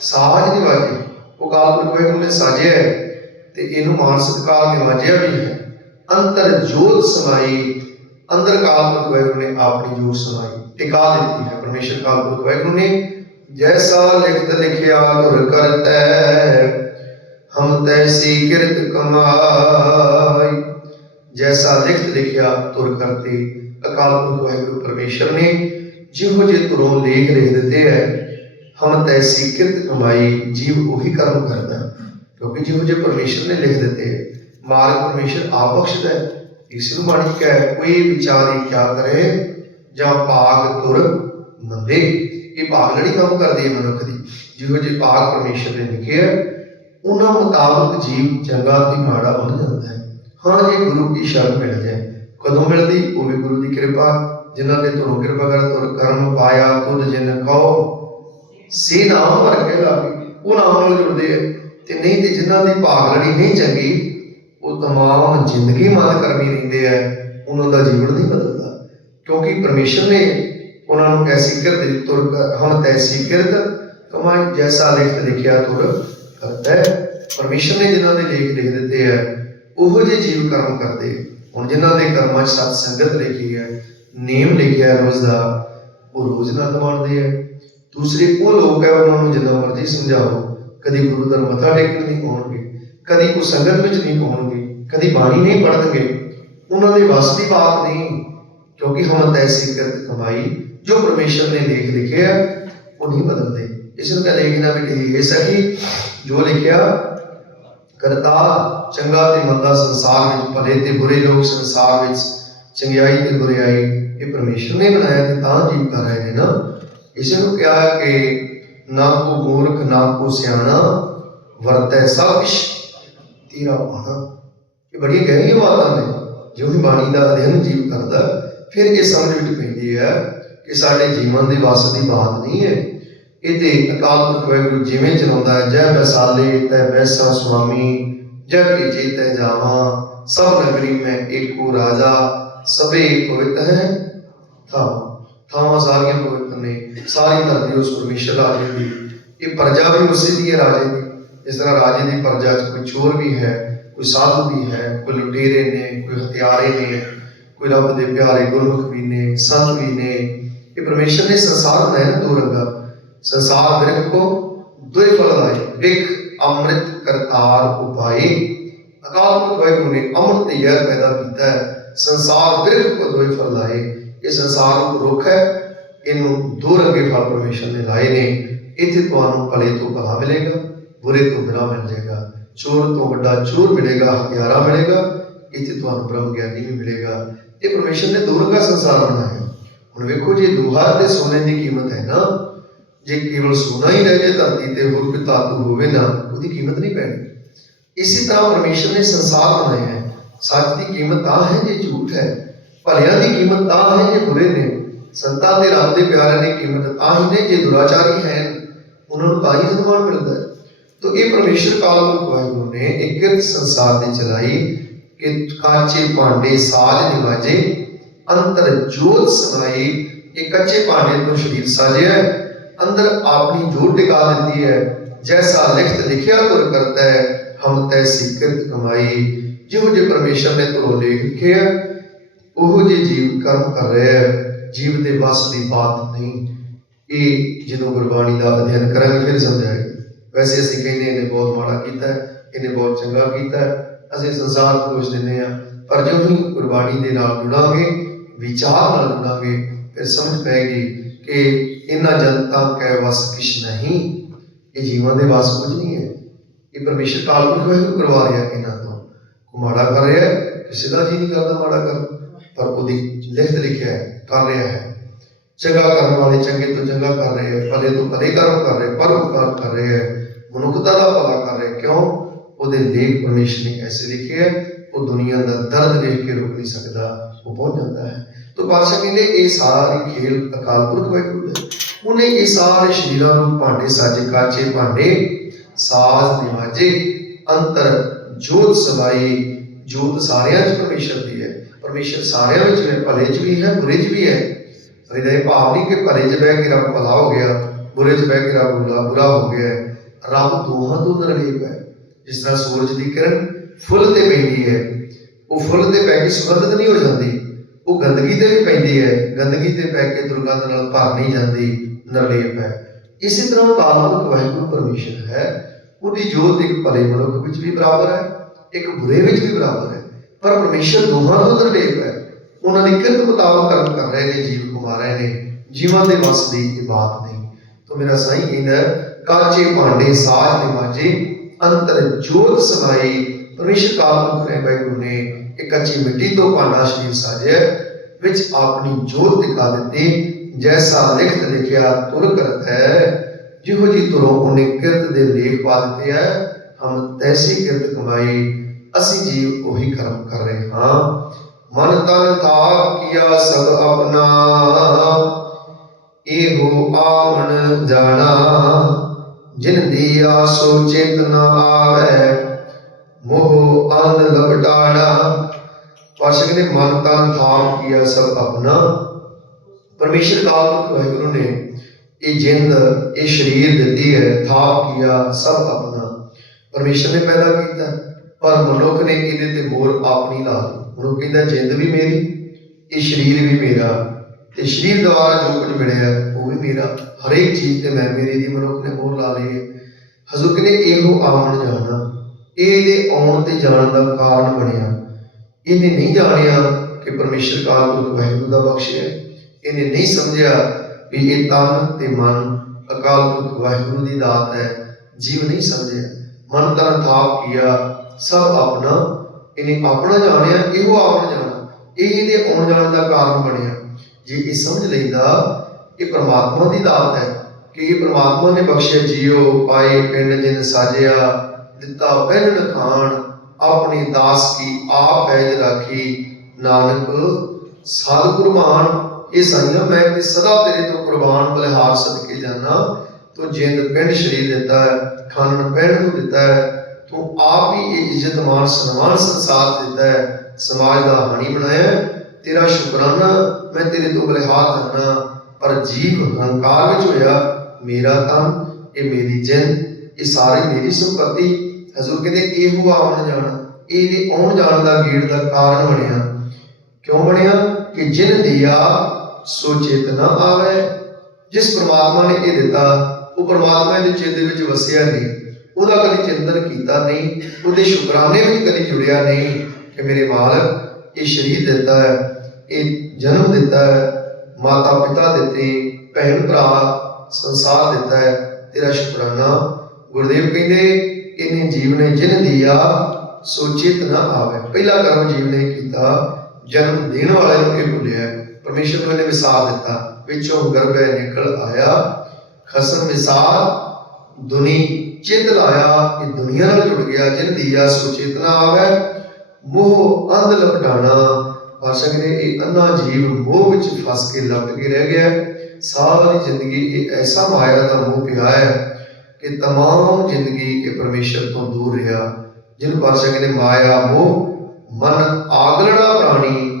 ਸਾਜ ਨਹੀਂ ਉਹ ਕਾਲਪੁਰਖ ਵਾਹਿਗੁਰੂ ਨੇ ਸਾਜਿਆ ਤੇ ਇਹਨੂੰ ਮਾਨ ਸਤਿਕਾਰ ਨਿਵਾਜਿਆ ਵੀ ਹੈ। ਅੰਤਰ ਜੋਤ ਸਮਾਈ, ਅੰਦਰ ਕਾਲਪੁਰਖ ਵਾਹਿਗੁਰੂ ਨੇ ਆਪਣੀ ਜੋਤ ਸਮਾਈ, ਟਿਕਾ ਦਿੱਤੀ ਹੈ ਪਰਮੇਸ਼ਰ ਕਾਲਪੁਰਖ ਵਾਹਿਗੁਰੂ ਨੇ ਜੈਸਾ ਲਿਖਤ ਲਿਖਿਆ, ਗੁਰ ਕਰਤੈ, ਹਮ ਤੈਸੀ ਕਿਰਤ ਕਮਾਈ। ਜੈਸਾ ਲਿਖਤ ਲਿਖਿਆ, ਤੁਰ ਕਰਤੇ। ਅਕਾਲ ਪੁਰਖ ਵਾਹਿਗੁਰੂ ਪਰਮੇਸ਼ਰ ਨੇ ਜਿਹੋ ਜੇ ਤੁਰੋਂ ਲੇਖ ਲਿਖ ਦਿੱਤੇ ਹੈ ਹਮ ਤੈਸੀ ਕਿਰਤ ਕਮਾਈ, ਜੀਵ ਉਹੀ ਕਰਮ ਕਰਦਾ। ਕਿਉਂਕਿ ਜਿਹੋ ਜੇ ਪਰਮੇਸ਼ਰ ਨੇ ਲਿਖ ਦਿੱਤੇ, ਮਾਰਗ ਪਰਮੇਸ਼ਰ ਆਪ ਬਖਸ਼ਦਾ ਹੈ, ਇਸ ਨੂੰ ਬਾਣੀ ਕਹੇ, ਕੋਈ ਵਿਚਾਰੇ ਕਿਆ ਕਰੇ, ਜਾਂ ਭਾਗ ਤੁਰ ਮੰਦੇ। ਇਹ ਭਾਗ ਲੜੀ ਕੰਮ ਕਰਦੀ ਹੈ ਮਨੁੱਖ ਦੀ, ਜਿਹੋ ਜੇ ਭਾਗ ਪਰਮੇਸ਼ਰ ਨੇ ਲਿਖਿਆ ਉਹਨਾਂ ਮੁਤਾਬਕ ਜੀਵ ਚੰਗਾ ਤੇ ਮਾੜਾ ਬਣ ਜਾਂਦਾ ਹੈ। ਹਾਂ, ਜੇ ਗੁਰੂ ਕੀ ਸ਼ਰਨ ਮਿਲ ਜਾਏ, ਕਦੋਂ ਮਿਲਦੀ? ਉਹ ਵੀ ਗੁਰੂ ਦੀ ਕਿਰਪਾ। ਜਿਨ੍ਹਾਂ ਦੇ ਤੁਰੋਂ ਕਿਰਪਾ ਕਰ ਤੁਰ ਕਰਮ ਪਾਇਆ ਤੁਧ ਜਿਨ ਕਹੋ ਸੇ ਨਾਮ ਵਰਗੇ ਲਾਗੇ ਉਹ ਨਾਮ ਨਾਲ ਜੁੜਦੇ ਆ। ਤੇ ਨਹੀਂ ਤੇ ਜਿਨ੍ਹਾਂ ਦੀ ਭਾਗ ਲੜੀ ਨਹੀਂ ਚੰਗੀ, ਉਹ ਤਮਾਮ ਜ਼ਿੰਦਗੀ ਮਨ ਕਰਮੀ ਰਹਿੰਦੇ ਆ। ਉਹਨਾਂ ਦਾ ਜੀਵਨ ਨਹੀਂ ਬਦਲਦਾ। ਕਿਉਂਕਿ ਪਰਮੇਸ਼ਰ ਨੇ ਉਹਨਾਂ ਨੂੰ ਕੈਸੀ ਕਿਰਤ ਤੁਰ ਹਮ ਤੈਸੀ ਕਿਰਤ, ਕਮਾਈ ਜੈਸਾ ਲਿਖਤ ਲਿਖਿਆ ਤੁਰ ਕਰਦਾ ਹੈ। ਪਰਮੇਸ਼ਰ ਨੇ ਜਿਨ੍ਹਾਂ ਦੇ ਲੇਖ ਲਿਖ ਦਿੱਤੇ ਆ, ਉਹੋ ਜਿਹੇ ਜੀਵ ਕਰਮ ਕਰਦੇ ਹੁਣ ਜਿਨ੍ਹਾਂ ਦੇ ਕਰਮਾਂ 'ਚ ਸਤ ਸੰਗਤ ਲਿਖੀ ਹੈ ਨੇਮ ਲਿਖਿਆ ਰੋਜ਼ ਦਾ, ਉਹ ਰੋਜ਼ ਨਾਲ ਮੰਨਦੇ ਆ। ਦੂਸਰੇ, ਉਹ ਲੋਕ ਹੈ ਉਹਨਾਂ ਨੂੰ ਜਿੰਨਾ ਮਰਜ਼ੀ ਸਮਝਾਓ, ਕਦੀ ਗੁਰੂ ਦਾ ਮੱਥਾ ਟੇਕਣ ਨਹੀਂ ਆਉਣਗੇ, ਕਦੀ ਕੋਈ ਸੰਗਤ ਵਿੱਚ ਨਹੀਂ ਆਉਣਗੇ, ਕਦੀ ਬਾਣੀ ਨਹੀਂ ਪੜ੍ਹਨਗੇ। ਉਹਨਾਂ ਦੇ ਵੱਸ ਦੀ ਬਾਤ ਨਹੀਂ, ਕਿਉਂਕਿ ਹਮ ਤੈਸੀ ਕਰਤ ਕਮਾਈ ਜੋ ਪਰਮੇਸ਼ਰ ਨੇ ਲੇਖ ਲਿਖਿਆ ਉਹ ਨਹੀਂ ਬਦਲਦੇ। ਇਸ ਨੂੰ ਕਹਿੰਦੇ ਲਿਖਣਾ ਵੀ ਇਹ ਸਹੀ ਜੋ ਲਿਖਿਆ, ਕਰਤਾ ਚੰਗਾ ਤੇ ਮੰਦਾ ਸੰਸਾਰ ਵਿੱਚ, ਭਲੇ ਤੇ ਬੁਰੇ ਲੋਕ ਸੰਸਾਰ ਵਿੱਚ ਚੰਗਿਆਈ ਤੇ ਬੁਰਿਆਈ ਇਹ ਪਰਮੇਸ਼ਰ ਨੇ ਬਣਾਇਆ ਤੇ ਤਾਂ ਜੀਵ ਕਰ ਰਹੇ ਨੇ ਨਾ। ਇਸ ਨੂੰ ਕਿਹਾ ਕਿ ਨਾ ਕੋ ਮੂਰਖ, ਨਾ ਕੋ ਸਿਆਣਾ, ਵਰਤੈ ਸਭ ਕੁਛ, ਤੇਰਾ ਪਾਣਾ। ਇਹ ਬੜੀਆਂ ਗਹਿਰੀਆਂ ਬਾਤਾਂ ਨੇ। ਜੋ ਵੀ ਬਾਣੀ ਦਾ ਅਧਿਐਨ ਜੀਵ ਕਰਦਾ, ਫਿਰ ਇਹ ਸਮਝ ਵਿੱਚ ਪੈਂਦੀ ਹੈ ਕਿ ਸਾਡੇ ਜੀਵਨ ਦੇ ਵੱਸ ਦੀ ਬਾਤ ਨਹੀਂ ਹੈ। ਇਹ ਤੇ ਅਕਾਲ ਪੁਰਖ ਵਾਹਿਗੁਰੂ ਜਿਵੇਂ ਚਲਾਉਂਦਾ ਹੈ, ਜੈ ਬਸਾਲੇ ਤੈ ਬੈਸਾ ਸੁਆਮੀ, ਜੈ ਭੇਜੇ ਤੈ ਜਾਵਾ, ਸਭ ਨਗਰੀ ਮੈਂ ਏਕੋ ਰਾਜਾ। ਸਭੇ ਪਵਿੱਤ ਹੈ। ਥਾ ਥਾਵਾਂ ਸਾਰੀਆਂ ਪਵਿੱਤ ਨੇ। ਸਾਰੀ ਧਰਤੀ ਉਸ ਪਰਮੇਸ਼ਰ ਰਾਜੇ ਦੀ। ਇਹ ਪ੍ਰਜਾ ਵੀ ਉਸੇ ਦੀ ਹੈ ਰਾਜੇ ਦੀ। ਇਸ ਤਰ੍ਹਾਂ ਰਾਜੇ ਦੀ ਪ੍ਰਜਾ 'ਚ ਕੋਈ ਚੋਰ ਵੀ ਹੈ, ਕੋਈ ਸਾਧੂ ਵੀ ਹੈ, ਕੋਈ ਲੁਟੇਰੇ ਨੇ, ਕੋਈ ਹਥਿਆਰੇ ਨੇ, ਕੋਈ ਰੱਬ ਦੇ ਪਿਆਰੇ ਗੁਰਮੁਖ ਵੀ ਨੇ, ਸੰਤ ਵੀ ਨੇ। ਇਹ ਪਰਮੇਸ਼ਰ ਨੇ ਸੰਸਾਰ ਬਣਾਇਆ ਦੋ ਰੰਗਾ। ਸੰਸਾਰ ਬਿਰਖ ਕੋ? ਦੁਇ ਫਲ ਲਾਏ। ਵਿਖ ਅੰਮ੍ਰਿਤ ਕਰਤਾਰ ਉਪਾਏ। ਅਕਾਲ ਪੁਰਖ ਵਾਹਿਗੁਰੂ ਨੇ ਅੰਮ੍ਰਿਤ ਯਰ ਪੈਦਾ ਕੀਤਾ ਹੈ। ਸੰਸਾਰ ਬਿਰਖ ਕੋ ਫਲ ਲਾਏ, ਇਹ ਸੰਸਾਰ ਨੂੰ ਰੁੱਖ ਹੈ, ਇਹਨੂੰ ਦੋ ਰੰਗੇ ਫਲ ਪਰਮੇਸ਼ਰ ਨੇ ਲਾਏ ਨੇ, ਇੱਥੇ ਤੁਹਾਨੂੰ ਭਲੇ ਤੋਂ ਭਲਾ ਮਿਲੇਗਾ, ਬੁਰੇ ਤੋਂ ਬੁਰਾ ਮਿਲ ਜਾਏਗਾ, ਚੋਰ ਤੋਂ ਵੱਡਾ ਚੋਰ ਮਿਲੇਗਾ, ਹਥਿਆਰਾ ਮਿਲੇਗਾ, ਇੱਥੇ ਤੁਹਾਨੂੰ ਬ੍ਰਹਮ ਗਿਆਨੀ ਵੀ ਮਿਲੇਗਾ। ਇਹ ਪਰਮੇਸ਼ਰ ਨੇ ਦੋ ਰੰਗਾ ਸੰਸਾਰ ਬਣਾਇਆ ਹੁਣ ਵੇਖੋ ਜੇ, ਲੋਹਾ ਤੇ ਸੋਨੇ ਦੀ ਕੀਮਤ ਹੈ ਨਾ। ਜੇ ਕੇਵਲ ਸੋਨਾ ਹੀ ਰਹਿ ਜਾਏ, ਧਰਤੀ ਤੇ ਹੋਰ ਕੋਈ ਧਾਤੂ ਹੋਵੇ ਨਾ, ਉਹਦੀ ਕੀਮਤ ਨਹੀਂ ਪੈਣੀ। ਇਸੇ ਤਰ੍ਹਾਂ ਪਰਮੇਸ਼ਰ ਨੇ ਸੰਸਾਰ ਬਣਾਇਆ ਹੈ। ਸੱਚ ਦੀ ਕੀਮਤ ਤਾਂ ਹੈ ਜੇ ਝੂਠ ਹੈ, ਭਲਿਆਂ ਦੀ ਕੀਮਤ ਤਾਂ ਹੈ ਜੇ ਬੁਰੇ ਨੇ। ਸੰਤਾਂ ਦੇ ਰੱਬ ਦੇ ਪਿਆਰਿਆਂ ਦੀ ਕੀਮਤ ਤਾਂ ਹੀ ਨੇ ਜੇ ਦੁਰਾਚਾਰੀ ਹੈ। ਉਹਨਾਂ ਨੂੰ ਤਾਂ ਹੀ ਸਨਮਾਨ ਮਿਲਦਾ ਹੈ। ਤੋ ਇਹ ਪਰਮੇਸ਼ਰ ਕਾਲ ਵਾਹਿਗੁਰੂ ਨੇ ਇੱਕ ਸੰਸਾਰ ਦੀ ਚਲਾਈ ਕਿ ਕਾਚੇ ਭਾਂਡੇ ਸਾਜ ਨਿਵਾਜੇ ਅੰਤਰ ਜੋਤ ਸਮਾਈ, ਇਹ ਕੱਚੇ ਭਾਂਡੇ ਤੋਂ ਸਰੀਰ ਸਾਜਿਆ ਅੰਦਰ ਆਪਣੀ ਜੋਤ ਟਿਕਾ ਦਿੰਦੀ ਹੈ। ਜੈਸਾ ਲਿਖਤ ਲਿਖਿਆ ਤੁਰ ਕਰਦਾ ਹੈ, ਹਮ ਤੈਸੀ ਕਿਰਤ ਕਮਾਈ। ਜਿਹੋ ਜੇ ਪਰਮੇਸ਼ਰ ਨੇ ਤੁਰੋਂ ਲੇਖ ਲਿਖਿਆ ਉਹ ਜੇ ਜੀਵ ਕਰਮ ਕਰ ਰਿਹਾ ਹੈ ਜੀਵ ਦੇ ਵੱਸ ਦੀ ਬਾਤ ਨਹੀਂ ਇਹ ਜਦੋਂ ਗੁਰਬਾਣੀ ਦਾ ਅਧਿਐਨ ਕਰਾਂਗੇ ਫਿਰ ਸਮਝਾਏਗਾ ਵੈਸੇ ਅਸੀਂ ਕਹਿੰਦੇ ਇਹਨੇ ਬਹੁਤ ਮਾੜਾ ਕੀਤਾ ਹੈ, ਇਹਨੇ ਬਹੁਤ ਚੰਗਾ ਕੀਤਾ ਅਸੀਂ ਸੰਸਾਰ ਨੂੰ ਦੋਸ਼ ਦਿੰਦੇ ਆ ਪਰ ਜੋ ਹੀ ਗੁਰਬਾਣੀ ਦੇ ਨਾਲ ਜੁੜਾਂਗੇ ਵਿਚਾਰ ਨਾਲ ਜੁੜਾਂਗੇ ਫਿਰ ਸਮਝ ਪੈਗੀ ਕਿ ਇਹਨਾਂ ਜਨਤਾ ਕੈ ਵਸ ਕਿਛ ਨਹੀਂ। ਇਹ ਜੀਵਾਂ ਦੇ ਵਸ ਕੁਝ ਨਹੀਂ ਹੈ। ਇਹ ਪਰਮੇਸ਼ਰ ਕਾਲ ਪੁਰਖ ਵਾਹਿਗੁਰੂ ਕਰਵਾ ਰਿਹਾ ਇਹਨਾਂ ਤੋਂ। ਕੋ ਮਾੜਾ ਕਰ ਰਿਹਾ ਹੈ, ਕਿਸੇ ਦਾ ਜੀ ਨਹੀਂ ਕਰਦਾ ਮਾੜਾ ਕਰ ਪਰ ਉਹਦੀ ਲਿਖਤ ਲਿਖਿਆ ਹੈ ਕਰ ਰਿਹਾ ਹੈ। ਚੰਗਾ ਕਰਨ ਵਾਲੇ ਚੰਗੇ ਤੋਂ ਚੰਗਾ ਕਰ ਰਹੇ ਹੈ ਭਲੇ ਤੋਂ ਭਲੇ ਕਰਮ ਕਰ ਰਹੇ ਪਰਉਪਕਾਰ ਕਰ ਰਹੇ ਹੈ ਮਨੁੱਖਤਾ ਦਾ ਭਲਾ ਕਰ ਰਹੇ ਕਿਉਂ? ਉਹਦੇ ਲੇਖ ਪਰਮੇਸ਼ਰ ਨੇ ਐਸੇ ਲਿਖੇ ਹੈ ਉਹ ਦੁਨੀਆ ਦਾ ਦਰਦ ਵੇਖ ਕੇ ਰੁਕ ਨਹੀਂ ਸਕਦਾ ਉਹ ਪਹੁੰਚ ਜਾਂਦਾ ਹੈ। ਤਾਂ ਪਾਤਸ਼ਾਹ ਕਹਿੰਦੇ ਇਹ ਸਾਰੀ ਖੇਲ ਅਕਾਲ ਪੁਰਖ ਵਾਹਿਗੁਰੂ ਦਾ। ਉਹਨੇ ਇਹ ਸਾਰੇ ਸ਼ਰੀਰਾਂ ਨੂੰ ਭਾਂਡੇ ਸਾਜੇ ਕਾਚੇ ਭਾਂਡੇ ਸਾਜ਼ ਨਿਵਾਜੇ ਅੰਤਰ ਜੋਤ ਸਵਾਈ ਜੋਤ ਸਾਰਿਆਂ 'ਚ ਪਰਮੇਸ਼ਰ ਦੀ ਹੈ। ਪਰਮੇਸ਼ਰ ਸਾਰਿਆਂ ਵਿੱਚ ਹੈ, ਭਲੇ 'ਚ ਵੀ ਹੈ, ਬੁਰੇ 'ਚ ਵੀ ਹੈ। ਇਹਦਾ ਭਾਵ ਨਹੀਂ ਕਿ ਭਲੇ 'ਚ ਬਹਿ ਕੇ ਰੱਬ ਭਲਾ ਹੋ ਗਿਆ, ਬੁਰੇ 'ਚ ਬਹਿ ਕੇ ਰੱਬ ਬੁਰਾ ਬੁਰਾ ਹੋ ਗਿਆ। ਰੱਬ ਦੋਹਾਂ ਤੋਂ ਨਿਰਲੇਪ ਹੈ। ਜਿਸ ਤਰ੍ਹਾਂ ਸੂਰਜ ਦੀ ਕਿਰਨ ਫੁੱਲ ਤੇ ਪੈਂਦੀ ਹੈ, ਉਹ ਫੁੱਲ ਤੇ ਪੈ ਕੇ ਸੁਗੰਧਿਤ ਨਹੀਂ ਹੋ ਜਾਂਦੀ। ਉਹ ਗੰਦਗੀ ਤੇ ਵੀ ਪੈਂਦੀ ਹੈ, ਗੰਦਗੀ ਤੇ ਪੈ ਕੇ ਦੁਰਗੰਧ ਨਾਲ ਭਰ ਨਹੀਂ ਜਾਂਦੀ, ਨਿਰਲੇਪ ਹੈ। ਇਸੇ ਤਰ੍ਹਾਂ ਕਾਲਮੁਖ ਵਾਹਿਗੁਰੂ ਪਰਮੇਸ਼ਰ ਹੈ। ਉਹਦੀ ਜੋਤ ਇੱਕ ਭਲੇ ਮਨੁੱਖ ਵਿੱਚ ਵੀ ਬਰਾਬਰ ਹੈ, ਇੱਕ ਬੁਰੇ ਵਿੱਚ ਵੀ ਬਰਾਬਰ ਹੈ। ਪਰ ਪਰਮੇਸ਼ਰ ਦੋਹਾਂ ਤੋਂ ਨਿਰਲੇਪ ਹੈ। ਉਹਨਾਂ ਦੀ ਕਿਰਤ ਮੁਤਾਬਕ ਕਰਮ ਕਰ ਰਹੇ ਨੇ, ਜੀਵ ਕੁਮਾਰ ਰਹੇ ਨੇ, ਜੀਵਾਂ ਦੇ ਵਸ ਦੀ ਇਹ ਬਾਤ ਨਹੀਂ। ਤਾਂ ਮੇਰਾ ਸਾਈਂ ਕਹਿੰਦਾ ਕਾਚੇ ਭਾਂਡੇ ਸਾਜ ਦੇ ਅੰਤਰ ਜੋਤ ਸਮਾਈ, ਪਰਮੇਸ਼ਰ ਕਾਲਮੁਖ ਨੇ ਵਾਹਿਗੁਰੂ ਨੇ ਇੱਕ ਕੱਚੀ ਮਿੱਟੀ ਤੋਂ ਭਾਂਡਾ ਸ਼ਰੀਰ ਸਾਜਿਆ, ਵਿੱਚ ਆਪਣੀ ਜੋਤ ਦਿਖਾ ਦਿੱਤੀ, ਜੈਸਾ ਲਿਖਤ ਲਿਖਿਆ ਤੁਰ ਕਰਤ ਹੈ ਜਿਹੋ ਜੀ ਤੁਰੋਂ ਉਹਨੇ ਕਿਰਤ ਦੇ ਲੇਖ ਪਾ ਦਿੱਤੇ ਹੈ ਹਮ ਤੈਸੀ ਕਿਰਤ ਕਮਾਈ, ਅਸੀਂ ਜੀਵ ਉਹੀ ਕਰਮ ਕਰ ਰਹੇ ਹਾਂ। ਮਨ ਤਨ ਥਾਪ ਕੀਆ ਸਭ ਆਪਣਾ, ਇਹੋ ਆਵਣ ਜਾਣਾ। ਜਿਨ ਦੀ ਆਸੋ ਚਿਤ ਆਵੇ, ਮੋਹ ਅੰਧ ਲਪਟਾਣਾ। ਪਾਸ਼ਕ ਨੇ ਮਨ ਤਨ ਥਾਪ ਕੀਆ ਸਭ ਆਪਣਾ। ਪਰਮੇਸ਼ਰ ਕਾਲ ਵਾਹਿਗੁਰੂ ਨੇ ਇਹ ਜਿੰਦ, ਇਹ ਸਰੀਰ ਦਿੱਤੀ ਹੈ, ਥਾ ਕੀਆ ਸਭ ਆਪਣਾ। ਪਰਮੇਸ਼ਰ ਨੇ ਪੈਦਾ ਕੀਤਾ, ਪਰ ਮਨੁੱਖ ਨੇ ਇਹਦੇ ਤੇ ਮੋਹਰ ਆਪਣੀ ਲਾ ਲਈ ਉਹਨੂੰ ਕਹਿੰਦਾ, ਜਿੰਦ ਵੀ ਮੇਰੀ, ਇਹ ਸਰੀਰ ਵੀ ਮੇਰਾ। ਤੇ ਸਰੀਰ ਦੁਆਰਾ ਜੋ ਕੁਝ ਮਿਲਿਆ, ਉਹ ਵੀ ਮੇਰਾ। ਹਰੇਕ ਚੀਜ਼ ਤੇ ਮੈਂ ਮੇਰੀ ਦੀ ਮਨੁੱਖ ਨੇ ਮੋਰ ਲਾ ਲਈ ਹੈ। ਹਜ਼ੂਰ ਕਹਿੰਦੇ, ਇਹੋ ਆਉਣ ਜਾਣਾ। ਇਹ ਇਹਦੇ ਆਉਣ ਤੇ ਜਾਣ ਦਾ ਕਾਰਨ ਬਣਿਆ। ਇਹਨੇ ਨਹੀਂ ਜਾਣਿਆ ਕਿ ਪਰਮੇਸ਼ਰ ਕਾਲ ਪੁਰਖ ਵਾਹਿਗੁਰੂ ਦਾ ਬਖਸ਼ਿਆ ਇਹਨੇ ਨਹੀਂ ਸਮਝਿਆ ਵੀ ਇਹ ਤਨ ਤੇ ਮਨ ਅਕਾਲ ਪੁਰਖ ਵਾਹਿਗੁਰੂ ਦੀ ਦਾਤ ਹੈ, ਜੀਵ ਨਹੀਂ ਸਮਝਿਆ। ਮਨ ਤਨ ਥਾਪ ਕੀਆ, ਸਭ ਆਪਣਾ, ਇਹਨੇ ਆਪਣਾ ਜਾਣਿਆ, ਇਹੋ ਆਪਣਾ ਜਾਣਾ ਇਹ ਇਹਦੇ ਆਉਣ ਜਾਣ ਦਾ ਕਾਰਨ ਬਣਿਆ। ਜੇ ਇਹ ਸਮਝ ਲੈਂਦਾ ਇਹ ਪ੍ਰਮਾਤਮਾ ਦੀ ਦਾਤ ਹੈ ਕਿ ਇਹ ਪ੍ਰਮਾਤਮਾ ਨੇ ਬਖਸ਼ਿਆ, ਜੀਓ, ਪਾਏ, ਪਿੰਡ, ਜਿਨ ਸਾਜਿਆ, ਦਿੱਤਾ ਪਹਿਲਣ ਖਾਨ ਆਪਣੀ ਦਾਸ ਕੀ ਆਪ ਪੈਜ ਰਾਖੀ। ਨਾਨਕ ਸਾਧ ਕੁਰਬਾਨ ਇਹ ਸਾਈਆਂ ਮੈਂ ਤੇ ਸਦਾ ਤੇਰੇ ਤੋਂ ਕੁਰਬਾਨ ਬਲਿਹਾਰ ਸਦਕੇ ਜਾਣਾ ਤੂੰ ਜਿੰਦ ਪਿੰਡ ਸ਼ਰੀਰ ਦਿੱਤਾ ਹੈ, ਖਾਨਣ ਪਹਿਣ ਨੂੰ ਦਿੱਤਾ ਹੈ। ਤੂੰ ਆਪ ਹੀ ਇਹ ਇੱਜ਼ਤ ਮਾਨ ਸਨਮਾਨ ਸੰਸਾਰ ਦਿੱਤਾ ਹੈ, ਸਮਾਜ ਦਾ ਹਾਣੀ ਬਣਾਇਆ ਤੇਰਾ ਸ਼ੁਕਰਾਨਾ ਮੈਂ ਤੇਰੇ ਤੋਂ ਬਲਿਹਾਰ ਜਾਣਾ ਪਰ ਜੀਵ ਹੰਕਾਰ ਵਿੱਚ ਹੋਇਆ ਮੇਰਾ ਤਨ, ਇਹ ਮੇਰੀ ਜਿੰਦ, ਇਹ ਸਾਰੀ ਮੇਰੀ ਸੰਪਤੀ। ਹਜ਼ੂਰ ਕਹਿੰਦੇ ਇਹੋ ਆਉਣ ਜਾਣਾ, ਇਹ ਇਹਦੇ ਆਉਣ ਜਾਣ ਦਾ ਗੇੜ ਦਾ ਕਾਰਨ ਬਣਿਆ। ਕਿਉਂ ਬਣਿਆ? ਕਿ ਜਿਨ ਦਿਆ ਸੋ ਚੇਤਨਾ ਆਵੇ। ਜਿਸ ਪ੍ਰਮਾਤਮਾ ਨੇ ਇਹ ਦਿੱਤਾ, ਉਹ ਪ੍ਰਮਾਤਮਾ ਦੇ ਚਿੱਤ ਦੇ ਵਿੱਚ ਵਸਿਆ ਨਹੀਂ। ਉਹਦਾ ਕਦੀ ਚਿੰਤਨ ਕੀਤਾ ਨਹੀਂ, ਉਹਦੇ ਸ਼ੁਕਰਾਨੇ ਵਿੱਚ ਕਦੀ ਜੁੜਿਆ ਨਹੀਂ ਕਿ ਮੇਰੇ ਮਾਲਕ ਇਹ ਸ਼ਰੀਰ ਦਿੱਤਾ ਹੈ, ਇਹ ਜਨਮ ਦਿੱਤਾ ਹੈ, ਮਾਤਾ ਪਿਤਾ ਦਿੱਤੇ, ਭੈਣ ਭਰਾ ਸੰਸਾਰ ਦਿੱਤਾ ਹੈ, ਤੇਰਾ ਸ਼ੁਕਰਾਨਾ। ਗੁਰਦੇਵ ਕਹਿੰਦੇ, ਇਹਨੇ ਜੀਵ ਨੇ ਜਿਨ ਦਿਆ ਸੋਚਿਤ ਨਾ ਆਵੇ। ਪਹਿਲਾ ਕਰਮ ਜੀਵ ਨੇ ਕੀਤਾ, ਜਨਮ ਦੇਣ ਵਾਲੇ ਨੂੰ ਇਹ ਭੁੱਲਿਆ। ਪਰਮੇਸ਼ਰ ਨੂੰ ਇਹਨੇ ਵਿਸਾਰ ਦਿੱਤਾ ਵਿੱਚੋਂ ਗਰਭੇ ਨਿਕਲ ਆਇਆ ਖਸਮ ਵਿਸਾਰ ਦੁਨੀ ਚਿਤ ਲਾਇਆ ਇਹ ਦੁਨੀਆ ਨਾਲ ਜੁੜ ਗਿਆ ਜਿਨ ਦੀਆ ਸੋ ਚੇਤਨਾ ਆਵੇ ਮੋਹ ਅੰਧ ਲਪਟਾਣਾ ਪਾਸ਼ਕ ਨੇ ਇਹ ਅੰਨਾ ਜੀਵ ਮੋਹ ਵਿੱਚ ਫਸ ਕੇ ਲਪਟ ਕੇ ਰਹਿ ਗਿਆ ਸਾਰੀ ਜ਼ਿੰਦਗੀ ਇਹ ਐਸਾ ਮਾਇਆ ਦਾ ਮੋਹ ਪਿਆ ਹੈ ਕਿ तमाम ਜ਼ਿੰਦਗੀ ਇਹ ਪਰਮੇਸ਼ਰ ਤੋਂ ਦੂਰ ਰਿਹਾ ਜਿਹਨੂੰ ਪਾਸ਼ਕ ਨੇ ਮਾਇਆ ਮੋਹ ਮਨ ਆਗਲਣਾ ਪ੍ਰਾਣੀ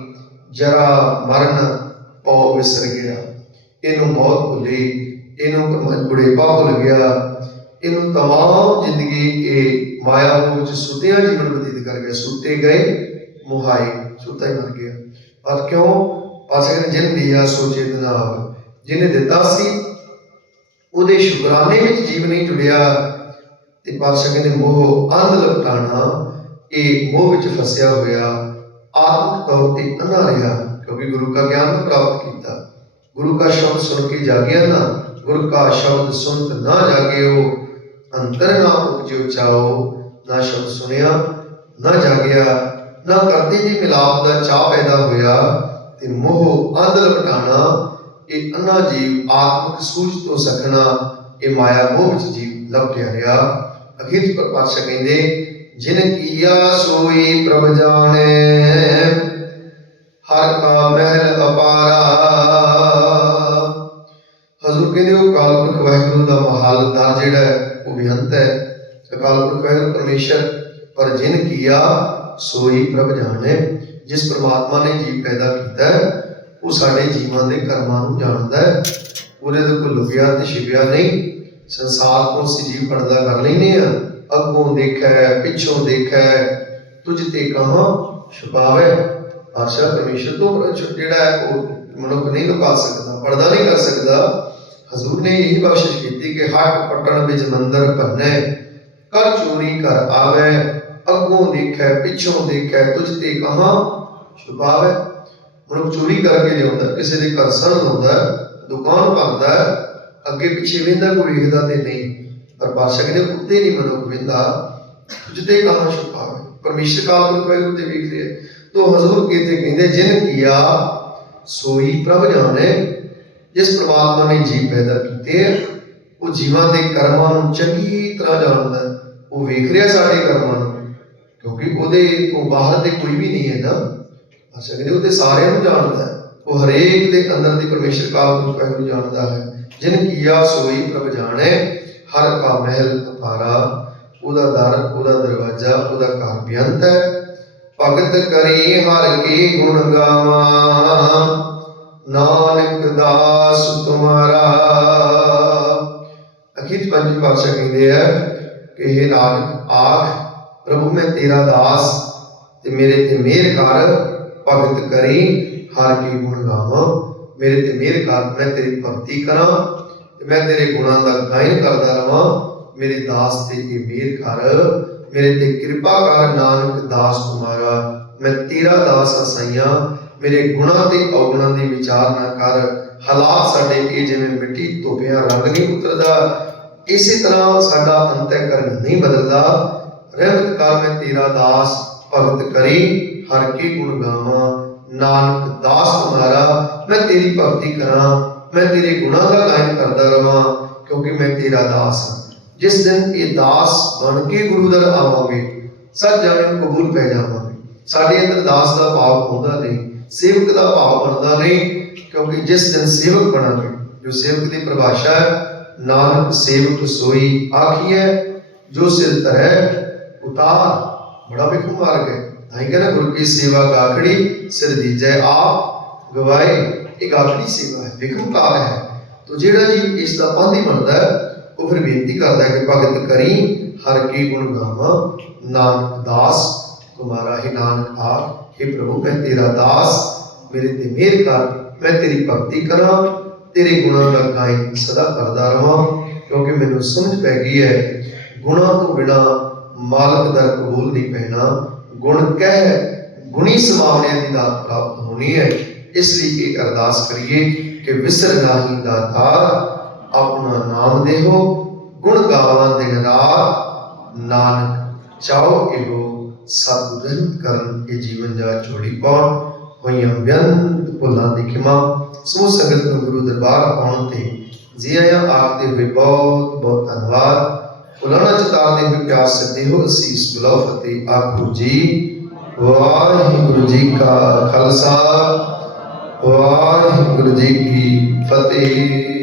ਜਰਾ ਮਰਨ ਪਉ ਵਿਸਰ ਗਿਆ ਇਹਨੂੰ ਮੌਤ ਭੁੱਲੀ ਇਹਨੂੰ ਬੁਢੇਪਾ ਭੁੱਲ ਗਿਆ ਇਹਨੂੰ तमाम ਜ਼ਿੰਦਗੀ ਇਹ ਮਾਇਆ ਮੋਹ ਵਿੱਚ ਸੁੱਤਿਆਂ ਜੀਵਨ ਬਤੀਤ ਕਰ ਗਿਆ ਸੁੱਤੇ ਗਏ ਮੁਹਾਈ ਸੁੱਤਾ ਹੀ ਮਰ ਗਿਆ ਪਰ ਕਿਉਂ ਪਾਸੇ ਨੇ ਜਿਨ ਦਿਆ ਸੋ ਚੇਤਨਾ ਆਵੇ ਜਿਹਨੇ ਦਿੱਤਾ ਸੀ ਉਹਦੇ ਸ਼ੁਕਰਾਨੇ ਵਿੱਚ ਜੀਵ ਨਹੀਂ ਜੁੜਿਆ ਤੇ ਪਾਤਸ਼ਾਹ ਕਹਿੰਦੇ ਮੋਹ ਅੰਧ ਲਪਟਾਣਾ ਇਹ ਮੋਹ ਵਿੱਚ ਫਸਿਆ ਹੋਇਆ ਆਤਮਿਕ ਤੌਰ ਤੇ ਅੰਨਾ ਰਿਹਾ ਕਿਉਂਕਿ ਗੁਰੂ ਦਾ ਗਿਆਨ ਨੂੰ ਪ੍ਰਾਪਤ ਕੀਤਾ। ਗੁਰੂ ਦਾ ਸ਼ਬਦ ਸੁਣ ਕੇ ਜਾਗਿਆ ਨਾ, ਗੁਰੂ ਦਾ ਸ਼ਬਦ ਸੁਨਤ ਨਾ ਜਾਗਿਓ, ਅੰਤਰ ਨਾ ਉਪਜਿਓ ਚਾਓ। ਨਾ ਸ਼ਬਦ ਸੁਣਿਆ, ਨਾ ਨਾ ਕਰਦੇ ਜੀ ਮਿਲਾਪ ਦਾ ਚਾਹ ਪੈਦਾ ਹੋਇਆ, ਤੇ ਮੋਹ ਅੰਧ ਲਪਟਾਣਾ ਇਹ ਅੰਨਾ ਜੀਵ ਆਤਮਿਕ ਸੂਝ ਤੋਂ ਸਖਣਾ, ਇਹ ਮਾਇਆ ਮੋਹ ਵਿੱਚ ਜੀਵ ਲਪਟਿਆ ਰਿਹਾ। ਅਖੀਰ ਚ ਪਾਤਸ਼ਾਹ ਕਹਿੰਦੇ, ਜਿਨ ਕੀਆ ਸੋਈ ਪ੍ਰਭ ਜਾਣੈ ਹਰ ਕਾ ਮਹਿਲ ਅਪਾਰਾ। ਹਜ਼ੂਰ ਕਹਿੰਦੇ, ਉਹ ਕਾਲਪੁਰਖ ਵਾਹਿਗੁਰੂ ਦਾ ਮਹਲ ਦਾ ਜਿਹੜਾ ਉਹ ਬੇਅੰਤ ਹੈ। ਅਕਾਲ ਪੁਰਖ ਵਾਹਿਗੁਰੂ ਪਰਮੇਸ਼ਰ, ਪਰ ਜਿਨ ਕੀਆ, ਸੋਈ ਪ੍ਰਭ ਜਾਣੈ। ਜਿਸ ਪ੍ਰਮਾਤਮਾ ਨੇ ਜੀਵ ਪੈਦਾ ਕੀਤਾ ਉਹ ਸਾਡੇ ਜੀਵਾਂ ਦੇ ਕਰਮਾਂ ਨੂੰ ਜਾਣਦਾ ਹੈ। ਉਹਦੇ ਤੋਂ ਕੋਈ ਲੁਕਿਆ ਤੇ ਛਿਪਿਆ ਨਹੀਂ। ਸੰਸਾਰ ਤੋਂ ਅਸੀਂ ਜੀਵ ਪਰਦਾ ਕਰ ਲੈਨੇ ਆ ਅੱਗੋਂ ਦੇਖੈ, ਪਿੱਛੋਂ ਦੇਖੈ, ਤੁਝ ਤੇ ਕਹਾਂ ਛੁਪਾਵੇ। ਆਸ਼ਾ ਪਰਮੇਸ਼ਰ ਤੋਂ ਜਿਹੜਾ ਹੈ, ਉਹ ਮਨੁੱਖ ਨਹੀਂ ਲੁਕਾ ਸਕਦਾ, ਪਰਦਾ ਨਹੀਂ ਕਰ ਸਕਦਾ। ਹਜ਼ੂਰ ਨੇ ਇਹੀ ਬਖਸ਼ਿਸ਼ ਕੀਤੀ ਕਿ ਹੱਟ ਪਟਣ ਵਿੱਚ ਮੰਦਰ ਭੰਨੇ ਕਰ ਚੋਰੀ ਕਰ ਆਵੇ, ਅੱਗੋਂ ਦੇਖੈ, ਪਿੱਛੋਂ ਦੇਖੈ, ਤੁਝ ਤੇ ਕਹਾਂ ਛੁਪਾਵੇ। ਮਨੁੱਖ ਚੋਰੀ ਕਰਕੇ ਲਿਆਉਂਦਾ, ਕਿਸੇ ਦੇ ਘਰ ਸਣ ਲਾਉਂਦਾ, ਦੁਕਾਨ ਭਰਦਾ ਅੱਗੇ ਪਿੱਛੇ ਵੇਂਦਾ, ਕੋਈ ਵੇਖਦਾ ਤੇ ਨਹੀਂ। ਪਰ ਬਾਦਸ਼ਾਹ ਕਹਿੰਦੇ ਉੱਤੇ ਨਹੀਂ ਮਨੁੱਖ ਵੇਂਦਾ, ਤੁਝ ਤੇ ਛੁਪਾਵੇ। ਪਰਮੇਸ਼ਰ ਕਾਲ ਨੂੰ ਕੋਈ ਉੱਤੇ ਵੇਖ ਰਿਹਾ ਤੋ ਹਜ਼ੂਰ ਕੀਤੇ ਕਹਿੰਦੇ ਜਿਨ ਕੀਆ ਸੋਈ ਪ੍ਰਭ ਜਾਣੇ ਜਿਸ ਪ੍ਰਮਾਤਮਾ ਨੇ ਜੀਵ ਪੈਦਾ ਕੀਤੇ ਹੈ, ਉਹ ਜੀਵਾਂ ਦੇ ਕਰਮਾਂ ਨੂੰ ਚੰਗੀ ਤਰ੍ਹਾਂ ਜਾਣਦਾ ਉਹ ਵੇਖ ਰਿਹਾ ਸਾਡੇ ਕਰਮਾਂ ਨੂੰ ਕਿਉਂਕਿ ਉਹਦੇ ਤੋਂ ਬਾਹਰ ਤੇ ਕੋਈ ਵੀ ਨਹੀਂ ਹੈ ਨਾ ਅਸਾਂ ਕਹਿੰਦੇ ਉਹ ਤੇ ਸਾਰਿਆਂ ਨੂੰ ਜਾਣਦਾ ਉਹ ਹਰੇਕ ਦੇ ਅੰਦਰ ਦੀ ਪਰਮੇਸ਼ਰ ਕਾਲ ਨੂੰ ਪਹਿਲੂ ਜਾਣਦਾ ਹੈ। ਜਿਨ ਕੀਆ ਸੋਈ ਪ੍ਰਭ ਜਾਣੇ ਹਰ ਕਾ ਮਹਿਲ ਅਪਾਰਾ ਉਹਦਾ ਦਰ ਉਹਦਾ ਦਰਵਾਜ਼ਾ ਉਹਦਾ ਘਰ ਬੇਅੰਤ ਹੈ। ਭਗਤ ਕਰੀ ਹਰ ਕੀ ਗੁਣ ਗਾਵਾਂ। ਨਾਨਕ ਦਾਸ ਤੁਮਾਰਾ। ਅਖੀਰ ਪੰਜ ਪਾਤਸ਼ਾਹ ਕਹਿੰਦੇ ਆ ਕਿ ਇਹ ਨਾਨਕ, ਆਖ, ਪ੍ਰਭੂ ਮੈਂ ਤੇਰਾ ਦਾਸ ਤੇ ਮੇਰੇ ਤੇ ਮਿਹਰ ਕਰ, ਭਗਤ ਕਰੀ ਹਰ ਕੀ ਗੁਣ ਗਾਵਾਂ। ਮੇਰੇ ਤੇ ਮਿਹਰ ਕਰ, ਮੈਂ ਤੇਰੀ ਭਗਤੀ ਕਰਾਂ ਤੇ ਮੈਂ ਤੇਰੇ ਗੁਣਾਂ ਦਾ ਗਾਇਨ ਕਰਦਾ ਰਵਾਂ। ਮੇਰੇ ਦਾਸ ਤੇ ਇਹ ਮਿਹਰ ਕਰ ਮੇਰੇ ਤੇ ਕਿਰਪਾ ਕਰ, ਨਾਨਕ ਦਾਸ ਤੁਮਾਰਾ ਮੈਂ ਤੇਰਾ ਦਾਸ ਹਾਂ ਮੇਰੇ ਗੁਣਾਂ ਤੇ ਔਗੁਣਾਂ ਦੀ ਵਿਚਾਰ ਨਾ ਕਰ। ਹਾਲਾਤ ਸਾਡੇ ਇਹ ਜਿਵੇਂ ਮਿੱਟੀ ਧੋਪਿਆ ਰੰਗ ਨਹੀਂ ਉਤਰਦਾ। ਇਸੇ ਤਰ੍ਹਾਂ ਸਾਡਾ ਅੰਤःਕਰਨ ਨਹੀਂ ਬਦਲਦਾ। ਰਹਿਮਤ ਕਰ, ਮੈਂ ਤੇਰਾ ਦਾਸ ਭਗਤ ਕਰੀ, ਹਰ ਕੀ ਗੁਣ ਗਾਵਾਂ। ਨਾਨਕ ਦਾਸ ਤੁਮਾਰਾ ਮੈਂ ਤੇਰੀ ਭਗਤੀ ਕਰਾਂ। ਮੈਂ ਤੇਰੇ ਗੁਣਾਂ ਦਾ ਗਾਇਨ ਕਰਦਾ ਰਵਾਂ, ਕਿਉਂਕਿ ਮੈਂ ਤੇਰਾ ਦਾਸ ਹਾਂ। ਜਿਸ ਦਿਨ ਇਹ ਦਾਸ ਬਣ ਕੇ ਗੁਰੂ ਦਰ ਆਵਾਂਗੇ ਸੱਚ ਜਾਣੇ ਕਬੂਲ ਪੈ ਜਾਵਾਂਗੇ। ਸਾਡੇ ਅੰਦਰ ਦਾਸ ਦਾ ਭਾਵ ਆਉਂਦਾ ਨਹੀਂ, ਸੇਵਕ ਦਾ ਭਾਵ ਬਣਦਾ ਨਹੀਂ, ਕਿਉਂਕਿ ਜਿਸ ਦਿਨ ਸੇਵਕ ਬਣਾਂਗੇ, ਜੋ ਸੇਵਕ ਦੀ ਪਰਿਭਾਸ਼ਾ ਹੈ, ਨਾਨਕ ਸੇਵਕ ਸੋਈ ਆਖੀਐ ਜੋ ਸਿਰ ਧਰੈ, ਉਤਾਰ, ਬੜਾ ਵਿਖੂ ਮਾਰਗ ਹੈ। ਤਾਂ ਹੀ ਕਹਿੰਦਾ ਗੁਰੂ ਕੀ ਸੇਵਾ ਗਾਖੜੀ, ਸਿਰ ਦੀਜੈ ਆਪ, ਗਵਾਏ, ਇਹ ਗਾਖੜੀ ਸੇਵਾ ਹੈ ਵਿਖੂ ਕਾਲ ਹੈ। ਤੋ ਜਿਹੜਾ ਜੀ ਇਸ ਦਾ ਹੀ ਬਣਦਾ ਹੈ ਉਹ ਫਿਰ ਬੇਨਤੀ ਕਰਦਾ ਕਿ ਭਗਤ ਕਰੀ ਹਰ ਕੀ ਗੁਣ ਗਾਵਾਂ, ਨਾਨਕ ਦਾਸ ਤੁਮਾਰਾ ਹੀ ਨਾਨਕ ਆਖ हे ਪ੍ਰਭੂ, ਮੈਂ ਤੇਰਾ ਦਾਸ, ਮੇਰੇ ਤੇ ਮਿਹਰ ਕਰ, ਮੈਂ ਤੇਰੀ ਭਗਤੀ ਕਰਾਂ, ਤੇਰੇ ਗੁਣਾਂ ਦਾ ਗਾਇਨ ਸਦਾ ਕਰਦਾ ਰਵਾਂ, ਕਿਉਂਕਿ ਮੈਨੂੰ ਸਮਝ ਪੈ ਗਈ ਹੈ, ਗੁਣਾਂ ਤੋਂ ਬਿਨਾ ਮਾਲਕ ਦਾ ਕਬੂਲ ਨਹੀਂ ਪੈਣਾ, ਗੁਣ ਕਹਿ ਗੁਣੀ ਸਮਾਵਣਿਆਂ ਦੀ ਦਾਤ ਪ੍ਰਾਪਤ ਹੋਣੀ ਹੈ, ਇਸ ਲਈ ਇਹ ਅਰਦਾਸ ਕਰੀਏ ਕਿ ਵਿਸਰ ਨਾਹੀ ਦਾਤਾਰ ਆਪਣਾ ਨਾਮ ਦੇਹੋ, ਗੁਣ ਗਾਵਾਂ ਦਿਨ ਰਾਤ ਨਾਨਕ, ਚਾਹੋ ਇਹੋ ਸਤਿ ਕਰਨ ਇਹ ਜੀਵਨ ਜਾ ਛੋੜੀ ਪਾਉਣ। ਹੋਈਆਂ ਬੇਅੰਤ ਭੁੱਲਾਂ ਦੀ ਖਿਮਾ, ਸਮੂਹ ਸੰਗਤ ਨੂੰ ਗੁਰੂ ਦਰਬਾਰ ਆਉਣ ਤੇ ਜੀ ਆਇਆਂ ਆਖਦੇ ਹੋਏ ਬਹੁਤ ਬਹੁਤ ਧੰਨਵਾਦ। ਉਲਾਣਾ ਚਤਾਰਦੇ ਹੋਏ ਪਿਆਰ ਸੱਦੇ ਹੋ ਅਸੀਸ ਬੁਲਾਓ ਫਤਿਹ ਆਖੋ ਜੀ। ਵਾਹਿਗੁਰੂ ਜੀ ਕਾ ਖਾਲਸਾ, ਵਾਹਿਗੁਰੂ ਜੀ ਕੀ ਫਤਿਹ।